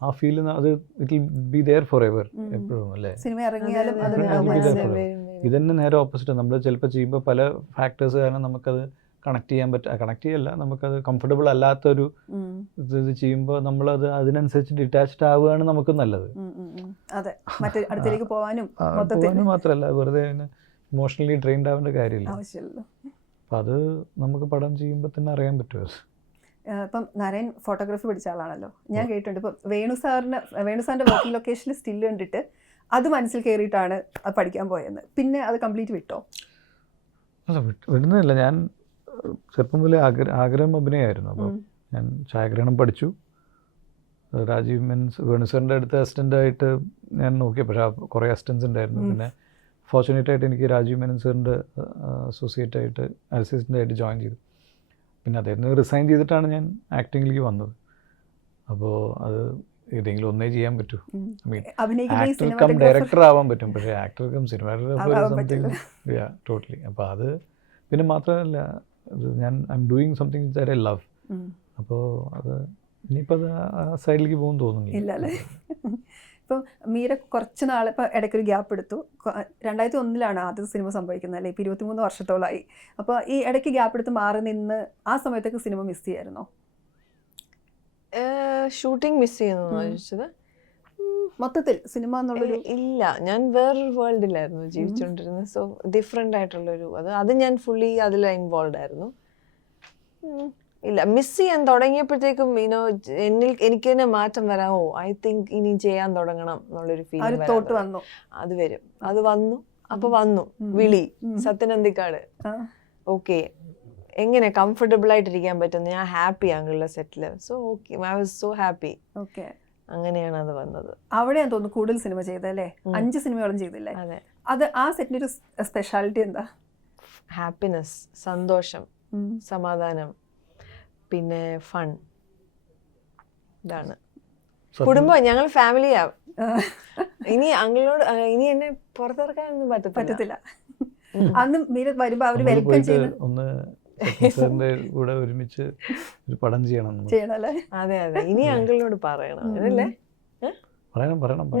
ആ ഫീൽ. അത് it will be there forever എപ്പോഴും അല്ലേ. സിനിമ ഇറങ്ങിയാലും അത് ഇതന്നെ നേരെ ഓപ്പോസിറ്റ്. നമ്മൾ ചിലപ്പോൾ ചെയ്യുമ്പോൾ പല ഫാക്ടേഴ്സ് കാരണം നമുക്കത് കണക്ട് ചെയ്യല്ല, നമുക്കത് കംഫർട്ടബിൾ അല്ലാത്തൊരു ഇത് ചെയ്യുമ്പോൾ നമ്മളത് അതിനനുസരിച്ച് ഡിറ്റാച്ച്ഡ് ആവുകയാണ് നമുക്ക് നല്ലത്. പോകാനും മാത്രമല്ല വെറുതെ ഇമോഷണലി ഡ്രെയിൻഡ് ആവേണ്ട കാര്യമില്ല. അപ്പം അത് നമുക്ക് പടം ചെയ്യുമ്പോൾ തന്നെ അറിയാൻ പറ്റുമോ. ഇപ്പം നാരായൺ ഫോട്ടോഗ്രാഫി പഠിച്ച ആളാണല്ലോ, ഞാൻ കേട്ടിട്ടുണ്ട് ഇപ്പം വേണുസാറിൻ്റെ വർക്കിംഗ് ലൊക്കേഷനിൽ സ്റ്റിൽ കണ്ടിട്ട് അത് മനസ്സിൽ കയറിയിട്ടാണ് അത് പഠിക്കാൻ പോയെന്ന്. പിന്നെ അത് കംപ്ലീറ്റ് വിട്ടോ? അല്ല, വിടുന്നില്ല. ഞാൻ ചെറുപ്പം മുതലേ ആഗ്രഹം അഭിനയമായിരുന്നു. അപ്പോൾ ഞാൻ ഛായാഗ്രഹണം പഠിച്ചു. രാജീവ് വേണുസാറിൻ്റെ അടുത്ത് അസിസ്റ്റൻ്റായിട്ട് ഞാൻ നോക്കി. പക്ഷേ കുറേ അസിസ്റ്റൻസ് ഉണ്ടായിരുന്നു. പിന്നെ ഫോർച്ചുനേറ്റായിട്ട് എനിക്ക് രാജീവ് മേനൻ സാറിൻ്റെ അസിസ്റ്റൻ്റായിട്ട് ജോയിൻ ചെയ്തു. പിന്നെ അദ്ദേഹത്തിന് റിസൈൻ ചെയ്തിട്ടാണ് ഞാൻ ആക്ടിങ്ങിലേക്ക് വന്നത്. അപ്പോൾ അത് ഏതെങ്കിലും ഒന്നേ ചെയ്യാൻ പറ്റൂ. ആക്ടർ കം ഡയറക്ടർ ആവാൻ പറ്റും, പക്ഷേ actor cum cinematographer something totally. അപ്പോൾ അത് പിന്നെ മാത്രമല്ല ഞാൻ I'm doing something that I love. അപ്പോൾ അത് ഇനിയിപ്പോൾ അത് ആ സൈഡിലേക്ക് പോകും തോന്നുന്നില്ല. ഇപ്പം മീര കുറച്ച് നാൾ ഇപ്പോൾ ഇടയ്ക്കൊരു ഗ്യാപ്പ് എടുത്തു. 2001 ആദ്യത്തെ സിനിമ സംഭവിക്കുന്നത് അല്ലേ. ഇപ്പോൾ 23 വർഷത്തോളമായി. അപ്പോൾ ഈ ഇടയ്ക്ക് ഗ്യാപ്പ് എടുത്ത് മാറി നിന്ന് ആ സമയത്തൊക്കെ സിനിമ മിസ് ചെയ്യായിരുന്നോ? ഷൂട്ടിംഗ് മിസ് ചെയ്യുന്നു ചോദിച്ചത്. മൊത്തത്തിൽ സിനിമ എന്നുള്ളൊരു ഇല്ല, ഞാൻ വേറൊരു വേൾഡിലായിരുന്നു ജീവിച്ചുകൊണ്ടിരുന്നത്. സോ ഡിഫറെൻ്റ് ആയിട്ടുള്ളൊരു അത് ഞാൻ ഫുള്ളി അതിൽ ഇൻവോൾവ് ആയിരുന്നു. ഇല്ല, മിസ് ചെയ്യാൻ തുടങ്ങിയപ്പോഴത്തേക്കും എനിക്ക് തന്നെ മാറ്റം വരാമോ, ഐ തിങ്ക് ഇനി ചെയ്യാൻ തുടങ്ങണം എന്നുള്ളൊരു ഫീലിംഗ് വന്നു. അത് വരും, അത് വന്നു. അപ്പൊ വന്നു വിളി സത്യനന്ദിക്കാട്. ഓക്കെ, എങ്ങനെ കംഫർട്ടബിൾ ആയിട്ടിരിക്കാൻ പറ്റുന്നു, ഞാൻ ഹാപ്പി ആംഗിളിലെ സെറ്റില്. So okay, I was so happy. Okay, അങ്ങനെയാണ് അത് വന്നത്. അവിടെയാണ് തോന്നുന്നു കൂടുതൽ സിനിമ ചെയ്തല്ലേ. 5 സിനിമയോളം ചെയ്തില്ലേ? അതെ. അത് ആ സെറ്റിന്റെ ഒരു സ്പെഷ്യാലിറ്റി എന്താ? ഹാപ്പിനെസ്, സന്തോഷം, സമാധാനം, പിന്നെ ഫൺ. ഇതാണ് കുടുംബം, ഞങ്ങൾ ഫാമിലിയാ. ഇനി അങ്കിളോട് ഇനി എന്നെ പുറത്തിറക്കാനൊന്നും പറ്റത്തില്ല. അന്ന് മീര വരുമ്പോ അവര് വെൽക്കം ഒന്ന് കൂടെ ഒരുമിച്ച് ഒരു പടം ചെയ്യണല്ലേ. അതെ അതെ, ഇനി അങ്കിളിനോട് പറയണം അങ്ങനല്ലേ. പറയണം.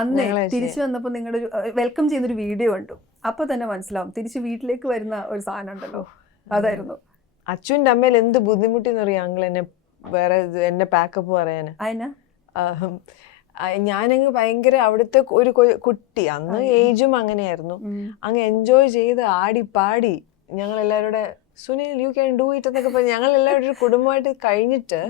അന്ന് തിരിച്ചു വന്നപ്പോ നിങ്ങളുടെ ഒരു വെൽക്കം ചെയ്യുന്നൊരു വീഡിയോ കണ്ടു. അപ്പൊ തന്നെ മനസ്സിലാവും തിരിച്ച് വീട്ടിലേക്ക് വരുന്ന ഒരു സാധനം ഉണ്ടല്ലോ, അതായിരുന്നു. അച്ഛൻ്റെ അമ്മയിൽ എന്ത് ബുദ്ധിമുട്ടിന്ന് അറിയാം അങ്കിൾ എന്നെ വേറെ എന്റെ പാക്കപ്പ് പറയാന്. ഞാനങ്ങ് ഭയങ്കര അവിടുത്തെ ഒരു കുട്ടി, അന്ന് ഏജും അങ്ങനെയായിരുന്നു. അങ്ങ് എൻജോയ് ചെയ്ത് ആടി പാടി ഞങ്ങൾ എല്ലാവരുടെ Sunil you can do it എന്നൊക്കെ പറഞ്ഞ് ഞങ്ങൾ എല്ലാവരും ഒരു കുടുംബമായിട്ട് കഴിഞ്ഞിട്ട്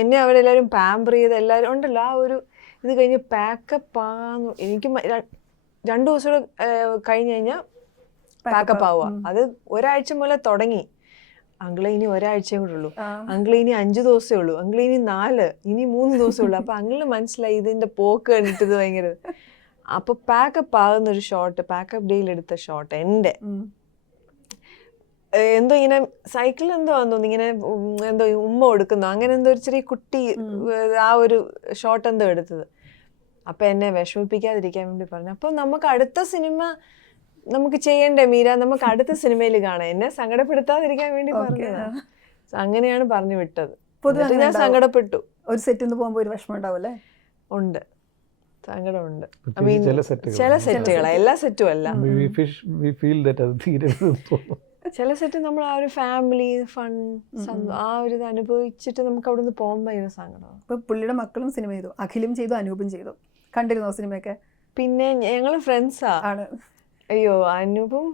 എന്നെ അവരെല്ലാവരും പാമ്പർ ചെയ്ത് എല്ലാവരും ഉണ്ടല്ലോ. ആ ഒരു ഇത് കഴിഞ്ഞ് പാക്കപ്പ് ആന്ന് എനിക്ക് 2 ദിവസം കഴിഞ്ഞ് കഴിഞ്ഞാൽ പാക്കപ്പ് ആവുക. അത് ഒരാഴ്ച മുതലേ തുടങ്ങി. അങ്കിളെ ഇനി ഒരാഴ്ചയും കൂടെ ഉള്ളൂ, അങ്കിളെ ഇനി 5 ദിവസമേ ഉള്ളൂ, അങ്കിളെ ഇനി 4, ഇനി 3 ദിവസമേ ഉള്ളൂ. അപ്പൊ അങ്കിള് മനസ്സിലായി ഇതിന്റെ പോക്ക് കണ്ടിട്ടത് ഭയങ്കര. അപ്പൊ പാക്കപ്പ് ആകുന്നൊരു ഷോട്ട്, പാക്കപ്പ് ഡേയിൽ എടുത്ത ഷോട്ട് എന്റെ എന്തോ ഇങ്ങനെ സൈക്കിളിൽ എന്തോ തോന്നുന്നു, ഇങ്ങനെ എന്തോ ഉമ്മ കൊടുക്കുന്നു, അങ്ങനെ എന്തോ ഒരു ചെറിയ കുട്ടി ആ ഒരു ഷോട്ട് എന്തോ എടുത്തത്. അപ്പൊ എന്നെ വിഷമിപ്പിക്കാതിരിക്കാൻ വേണ്ടി പറഞ്ഞു, അപ്പൊ നമുക്ക് അടുത്ത സിനിമ നമുക്ക് ചെയ്യണ്ടേ മീര, നമുക്ക് അടുത്ത സിനിമയിൽ കാണാം, എന്നെ സങ്കടപ്പെടുത്താതിരിക്കാൻ വേണ്ടി പറഞ്ഞതാ. അങ്ങനെയാണ് പറഞ്ഞു വിട്ടത്. ഞാൻ സങ്കടപ്പെട്ടു. ഒരു സെറ്റിൽ പോകുമ്പോ ഒരു വിഷമം ഉണ്ടാവല്ലേ? ഉണ്ട്, സങ്കടമുണ്ട്. ചില സെറ്റുകളാ, എല്ലാ സെറ്റും അല്ല. ചില സെറ്റ് നമ്മൾ ആ ഒരു ഫാമിലി ഫൺ ആ ഒരു ഇത് അനുഭവിച്ചിട്ട് നമുക്ക് അവിടെ നിന്ന് പോകുമ്പോൾ ഭയങ്കര സങ്കടമാണ്. ഇപ്പൊ പുള്ളിയുടെ മക്കളും സിനിമ ചെയ്തു, അഖിലും ചെയ്തു, അനൂപും ചെയ്തു. കണ്ടിരുന്നോ സിനിമയൊക്കെ? പിന്നെ ഞങ്ങൾ ഫ്രണ്ട്സാ. ആണ്. അയ്യോ, അനൂപും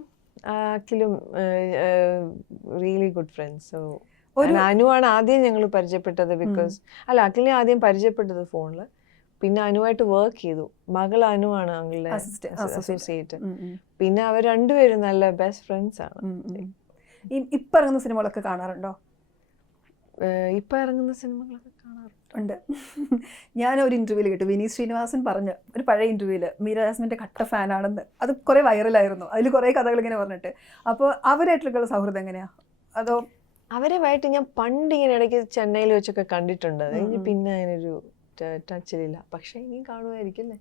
അഖിലും റിയലി ഗുഡ് ഫ്രണ്ട്സ്. സോ അനുവാണ് ആദ്യം ഞങ്ങൾ പരിചയപ്പെട്ടത്. ബിക്കോസ് അല്ല, അഖിലിനെ ആദ്യം പരിചയപ്പെട്ടത് ഫോണില്, പിന്നെ അനുവായിട്ട് വർക്ക് ചെയ്തു. മകൾ അനുവാണ് അങ്കിളുടെ അസോസിയേറ്റ്. പിന്നെ അവർ രണ്ടുപേരും നല്ല ബെസ്റ്റ് ഫ്രണ്ട്സ് ആണ്. ഇപ്പൊ ഇറങ്ങുന്ന സിനിമകളൊക്കെ കാണാറുണ്ടോ? ഇപ്പൊ ഇറങ്ങുന്ന സിനിമകളൊക്കെ കാണാറുണ്ട്. ഞാനൊരു ഇന്റർവ്യൂവിൽ കേട്ടു, വിനീത് ശ്രീനിവാസൻ പറഞ്ഞ ഒരു പഴയ ഇന്റർവ്യൂവില് മീര ജാസ്മിന്റെ കട്ട ഫാനാണെന്ന്. അത് കുറെ വൈറലായിരുന്നു, അതിൽ കുറെ കഥകൾ ഇങ്ങനെ പറഞ്ഞിട്ട്. അപ്പോൾ അവരായിട്ടുള്ള സൗഹൃദം എങ്ങനെയാ? അതോ അവരുമായിട്ട് ഞാൻ പണ്ട് ഇങ്ങനെ ഇടയ്ക്ക് ചെന്നൈയിൽ വെച്ചൊക്കെ കണ്ടിട്ടുണ്ട്. അത് കഴിഞ്ഞ് പിന്നെ അതിനൊരു ടച്ചിലില്ല. പക്ഷെ ഇനിയും കാണുമായിരിക്കും അല്ലേ?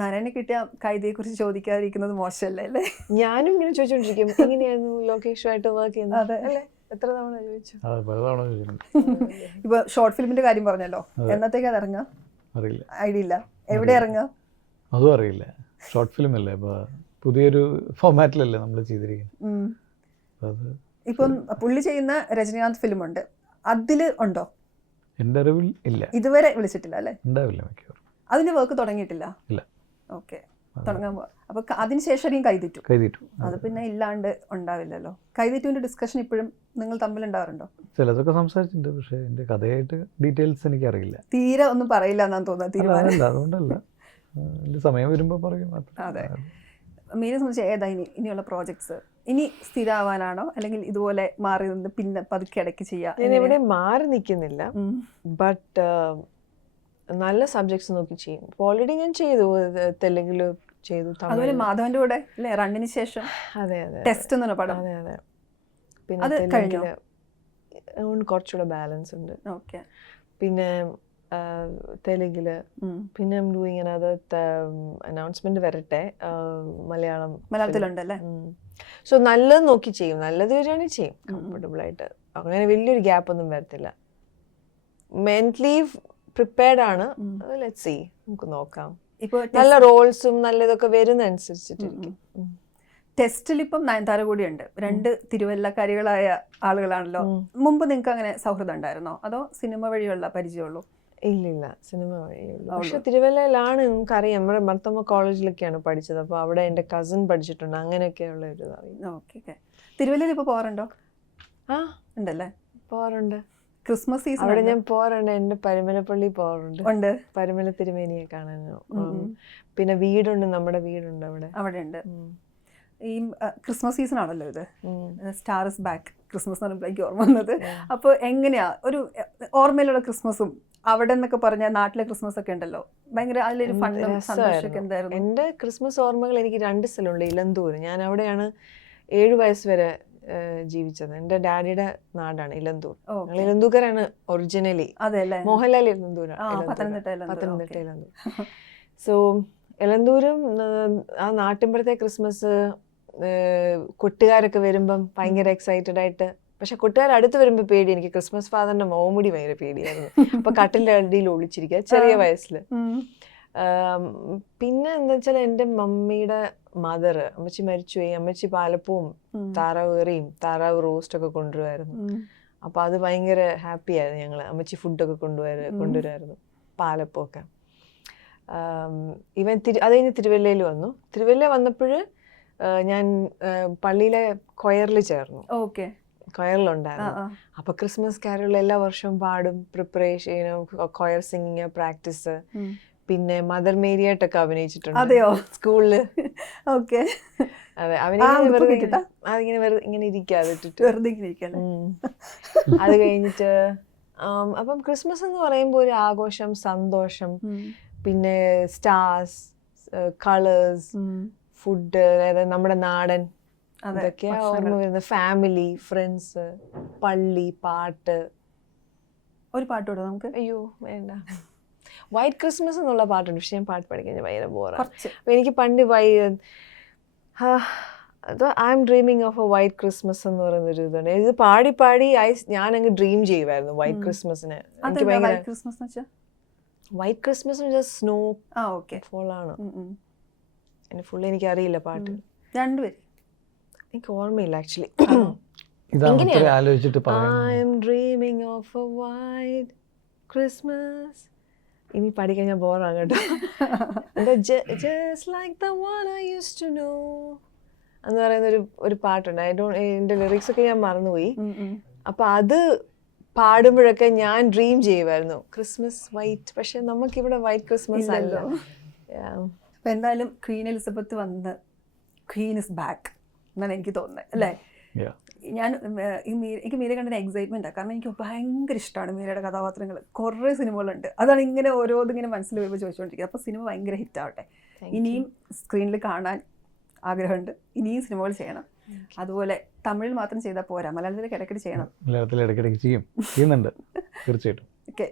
നാരായണ കിട്ടിയ കൈതയെ കുറിച്ച് ചോദിക്കാതിരിക്കുന്നത് മോശമല്ലേ അല്ലേ? ഞാനും ഇങ്ങനെ ചോദിച്ചോണ്ടിരിക്കും എങ്ങനെയായിരുന്നു ലോകേഷുമായിട്ട് വർക്ക് ചെയ്യുന്നത് അതെ. അല്ലേ? എത്ര തവണ ചോദിച്ചു. അത് പലതവണ ചോദിച്ചിട്ടുണ്ട്. ഇപ്പൊ ഷോർട്ട് ഫിലിമിന്റെ കാര്യം പറഞ്ഞല്ലോ, എന്നത്തേക്ക് അത് ഇറങ്ങുക? അറിയില്ല. ഐഡിയ ഇല്ല. എവിടെ ഇറങ്ങുക? അതും അറിയില്ല. ഷോർട്ട് ഫിലിം അല്ലേ, അപ്പോൾ പുതിയൊരു ഫോമാറ്റിലല്ലേ നമ്മൾ ചെയ്തിരിക്കുന്നത്. അത് ഇപ്പം പുള്ളി ചെയ്യുന്ന രജനീകാന്ത് ഫിലിമുണ്ട്, അതില് ഉണ്ടോ? എൻ്റെ അറിവിൽ ഇല്ല, ഇതുവരെ വിളിച്ചിട്ടില്ല അല്ലേ? ഉണ്ടാവില്ല മിക്കവാറും. അതിന്റെ വർക്ക് തുടങ്ങിയിട്ടില്ല. ഇല്ല. ഓക്കെ, തുടങ്ങാൻ പോവാ. അപ്പൊ അതിനുശേഷം കൈതിറ്റു. അത് പിന്നെ ഇല്ലാണ്ട് ഉണ്ടാവില്ലല്ലോ. കൈതിറ്റുവിന്റെ ഡിസ്കഷൻ ഇപ്പോഴും നിങ്ങൾ തമ്മിൽ ഉണ്ടാവാറുണ്ടോ? ചിലതൊക്കെ സംസാരിച്ചിട്ടുണ്ട്, പക്ഷേ എൻ്റെ കഥയായിട്ട് ഡീറ്റെയിൽസ് എനിക്കറിയില്ല. തീരെ ഒന്നും പറയില്ല എന്നാണ് തോന്നുന്നത്. തീരുമാനം അതുകൊണ്ടല്ല, എൻ്റെ സമയം വരുമ്പോൾ പറയും മാത്രം. അതെ. മീനെ സംബന്ധിച്ച് ഏതാ ഇനിയുള്ള പ്രോജക്ട്സ്? ഇനി സ്ഥിരമാവാനാണോ, അല്ലെങ്കിൽ ഇതുപോലെ മാറി നിന്ന് പിന്നെ പതുക്കെ ഇടയ്ക്ക് ചെയ്യാം? ഞാൻ എവിടെ മാറി നിൽക്കുന്നില്ല, ബട്ട് നല്ല സബ്ജക്ട്സ് നോക്കി ചെയ്യും. ഓൾറെഡി ഞാൻ ചെയ്തു, തെലുങ്കില് ചെയ്തു, അതുപോലെ മാധവന്റെ കൂടെ അല്ലേ റണ്ണിന് ശേഷം അതെ അതെ ടെസ്റ്റ് എന്നുള്ള പടം. അതെ അതെ. അത് പിന്നെ കഴിഞ്ഞോ? തെലുങ്കില് കുറച്ചുകൂടെ ബാലൻസ് ഉണ്ട്. ഓക്കെ. പിന്നെ തെലുങ്കില് പിന്നെ ഡൂയിങ് അനദർ അനൗൺസ്മെന്റ് വരട്ടെ, മലയാളത്തിലുണ്ടല്ലേ? സോ നല്ലത് നോക്കി ചെയ്യും, നല്ലത് വരികയാണെങ്കിൽ ചെയ്യും കംഫർട്ടബിൾ ആയിട്ട്. അങ്ങനെ വലിയൊരു ഗ്യാപ്പ് ഒന്നും വരത്തില്ല. മെന്റലി പ്രിപ്പയർഡ് ആണ്. ലെറ്റ്സ് സീ, നമുക്ക് നോക്കാം. ഇപ്പൊ നല്ല റോൾസും നല്ല ഇതൊക്കെ വരുന്ന അനുസരിച്ചിട്ടിരിക്കും. ടെസ്റ്റിൽ ഇപ്പം നയൻതാര കൂടിയുണ്ട്. രണ്ട് തിരുവല്ലക്കാരികളായ ആളുകളാണല്ലോ. മുമ്പ് നിങ്ങൾക്ക് അങ്ങനെ സൗഹൃദം ഉണ്ടായിരുന്നോ, അതോ സിനിമ വഴിയുള്ള പരിചയമുള്ളൂ? ഇല്ലില്ല, സിനിമ വഴിയുള്ളൂ. പക്ഷെ തിരുവല്ലയിലാണ് നമുക്കറിയാം, നമ്മുടെ മർത്തമ്മ കോളേജിലൊക്കെയാണ് പഠിച്ചത്. അപ്പോൾ അവിടെ എൻ്റെ കസിൻ പഠിച്ചിട്ടുണ്ട്, അങ്ങനെയൊക്കെയുള്ള ഒരു ഇതറിയാം. Okay okay. തിരുവല്ലയിൽ ഇപ്പോൾ പോകാറുണ്ടോ? ആ ഉണ്ടല്ലേ, പോകാറുണ്ട്. ക്രിസ്മസ് സീസൺ അവിടെ ഞാൻ പോകാറുണ്ട്. എൻ്റെ പരുമലപ്പള്ളി പോകാറുണ്ട്, ഉണ്ട്. പരുമല തിരുമേനിയെ കാണാനോ. പിന്നെ വീടുണ്ട്, നമ്മുടെ വീടുണ്ട് അവിടെ. അവിടെ ഉണ്ട്. ഈ ക്രിസ്മസ് സീസൺ ആണല്ലോ ഇത്, സ്റ്റാർ ഇസ് ബാക്ക് ക്രിസ്മസ് എന്ന് പറയുമ്പോഴേക്ക് ഓർമ്മ വന്നത്. അപ്പോൾ എങ്ങനെയാ ഒരു ഓർമ്മയിലുള്ള ക്രിസ്മസും അവിടെ എന്നൊക്കെ പറഞ്ഞാൽ നാട്ടിലെ ക്രിസ്മസ് ഒക്കെ ഉണ്ടല്ലോ, ഭയങ്കര അതിലൊരു ഫണ്ടും സന്തോഷമൊക്കെ എന്തായിരുന്നു? എൻ്റെ ക്രിസ്മസ് ഓർമ്മകൾ എനിക്ക് 2 സ്ഥലമുണ്ട്. ഇലന്തൂർ, ഞാൻ അവിടെയാണ് 7 വയസ്സ് വരെ ജീവിച്ചത്. എൻ്റെ ഡാഡിയുടെ നാടാണ് ഇലന്തൂർ. ഇലന്തൂക്കരാണ് ഒറിജിനലി. അതെല്ലേ, മോഹൻലാൽ ഇലന്തൂരാണ്, പത്തനംതിട്ട ഇലന്തൂർ. സോ ഇലന്തൂരും ആ നാട്ടിൻപുറത്തെ ക്രിസ്മസ് കൊട്ടുകാരൊക്കെ വരുമ്പം ഭയങ്കര എക്സൈറ്റഡ് ആയിട്ട്. പക്ഷെ കൊട്ടുകാർ അടുത്ത് വരുമ്പോൾ പേടി. എനിക്ക് ക്രിസ്മസ് ഫാദറിന്റെ മോമുടി ഭയങ്കര പേടിയായിരുന്നു. അപ്പൊ കട്ടിലിന്റെ അടിയിൽ ഒളിച്ചിരിക്കുക ചെറിയ വയസ്സിൽ. പിന്നെ എന്താ വെച്ചാൽ എൻ്റെ മമ്മിയുടെ മദർ, അമ്മച്ചി മരിച്ചുപോയി. അമ്മച്ചി പാലപ്പവും താറാവ് കറിയും താറാവ് റോസ്റ്റ് ഒക്കെ കൊണ്ടുവരുമായിരുന്നു. അപ്പൊ അത് ഭയങ്കര ഹാപ്പി ആയിരുന്നു ഞങ്ങള്. അമ്മച്ചി ഫുഡൊക്കെ കൊണ്ടുവരുമായിരുന്നു, പാലപ്പമൊക്കെ. അത് കഴിഞ്ഞ് തിരുവല്ലയിൽ വന്നു. തിരുവല്ല വന്നപ്പോൾ ഞാൻ പള്ളിയിലെ കൊയറിൽ ചേർന്നു. ഓക്കെ, കൊയറിലുണ്ടായിരുന്നു. അപ്പൊ ക്രിസ്മസ് കാരോൾ എല്ലാ വർഷവും പാടും, പ്രിപ്പറേഷൻ, കൊയർ സിംഗിങ് പ്രാക്ടീസ്. പിന്നെ മദർ മേരിയായിട്ടൊക്കെ അഭിനയിച്ചിട്ടുണ്ട്. അതെയോ? സ്കൂളില്. ഓക്കെ. അതെ, ഇങ്ങനെ ഇരിക്കാതെ അത് കഴിഞ്ഞിട്ട് അപ്പം ക്രിസ്മസ് എന്ന് പറയുമ്പോൾ ഒരു ആഘോഷം, സന്തോഷം, പിന്നെ സ്റ്റാർസ്, കളേഴ്സ്, ഫുഡ്, അതായത് നമ്മുടെ നാടൻ, അതൊക്കെയാ ഓർമ്മ വരുന്നത്. ഫാമിലി, ഫ്രണ്ട്സ്, പള്ളി, പാട്ട്. ഒരു പാട്ടോടെ നമുക്ക്? അയ്യോ വേണ്ട. വൈറ്റ് ക്രിസ്മസ് എന്നുള്ള പാട്ടുണ്ട്, പക്ഷെ ഞാൻ പാട്ട് പഠിക്കാൻ ഭയങ്കര ബോറാണ്. അപ്പൊ എനിക്ക് പണ്ട് I am dreaming of a white Christmas എന്ന് പറയുന്നൊരു ഇതുണ്ട്. ഇത് പാടി പാടി ഞാൻ അങ്ങ് ഡ്രീം ചെയ്യുമായിരുന്നു വൈറ്റ് ക്രിസ്മസിന്. എനിക്ക് ഭയങ്കര വൈറ്റ് ക്രിസ്മസ് സ്നോ ഫോൾ ആണ്. ഫുള്ള് എനിക്ക് അറിയില്ല പാട്ട്. രണ്ടുപേരും എനിക്ക് ഓർമ്മയില്ല actually. I am dreaming of a white Christmas. ഇനി പഠിക്കാൻ ഞാൻ ബോറാണ് കേട്ടോ. Just like the one I used to know എന്ന് പറയുന്ന ഒരു പാട്ടുണ്ട്. എൻ്റെ ലിറിക്സ് ഒക്കെ ഞാൻ മറന്നുപോയി. അപ്പൊ അത് പാടുമ്പോഴൊക്കെ ഞാൻ ഡ്രീം ചെയ്യുമായിരുന്നു ക്രിസ്മസ് വൈറ്റ്. പക്ഷെ നമുക്കിവിടെ വൈറ്റ് ക്രിസ്മസ് അല്ല. അപ്പൊ എന്തായാലും ക്വീൻ എലിസബത്ത് വന്ന് ക്വീൻ ഇസ് ബാക്ക് എന്നാണ് എനിക്ക് തോന്നുന്നത് അല്ലേ? എനിക്ക് മീര കണ്ടൊരു എക്സൈറ്റ്മെൻറ്റാണ്. കാരണം എനിക്ക് ഭയങ്കര ഇഷ്ടമാണ് മീരയുടെ കഥാപാത്രങ്ങൾ. കുറേ സിനിമകളുണ്ട്, അതാണ് ഇങ്ങനെ ഓരോന്നിങ്ങനെ മനസ്സിൽ വരുമ്പോൾ ചോദിച്ചുകൊണ്ടിരിക്കുന്നത്. അപ്പോൾ സിനിമ ഭയങ്കര ഹിറ്റാവട്ടെ. ഇനിയും സ്ക്രീനിൽ കാണാൻ ആഗ്രഹമുണ്ട്, ഇനിയും സിനിമകൾ ചെയ്യണം. അതുപോലെ തമിഴിൽ മാത്രം ചെയ്താൽ പോരാ, മലയാളത്തിലേക്ക് ഇടയ്ക്കിടെ ചെയ്യണം. മലയാളത്തിൽ ഇടയ്ക്കിടയ്ക്ക് ചെയ്യുന്നുണ്ട് തീർച്ചയായിട്ടും. ഓക്കെ.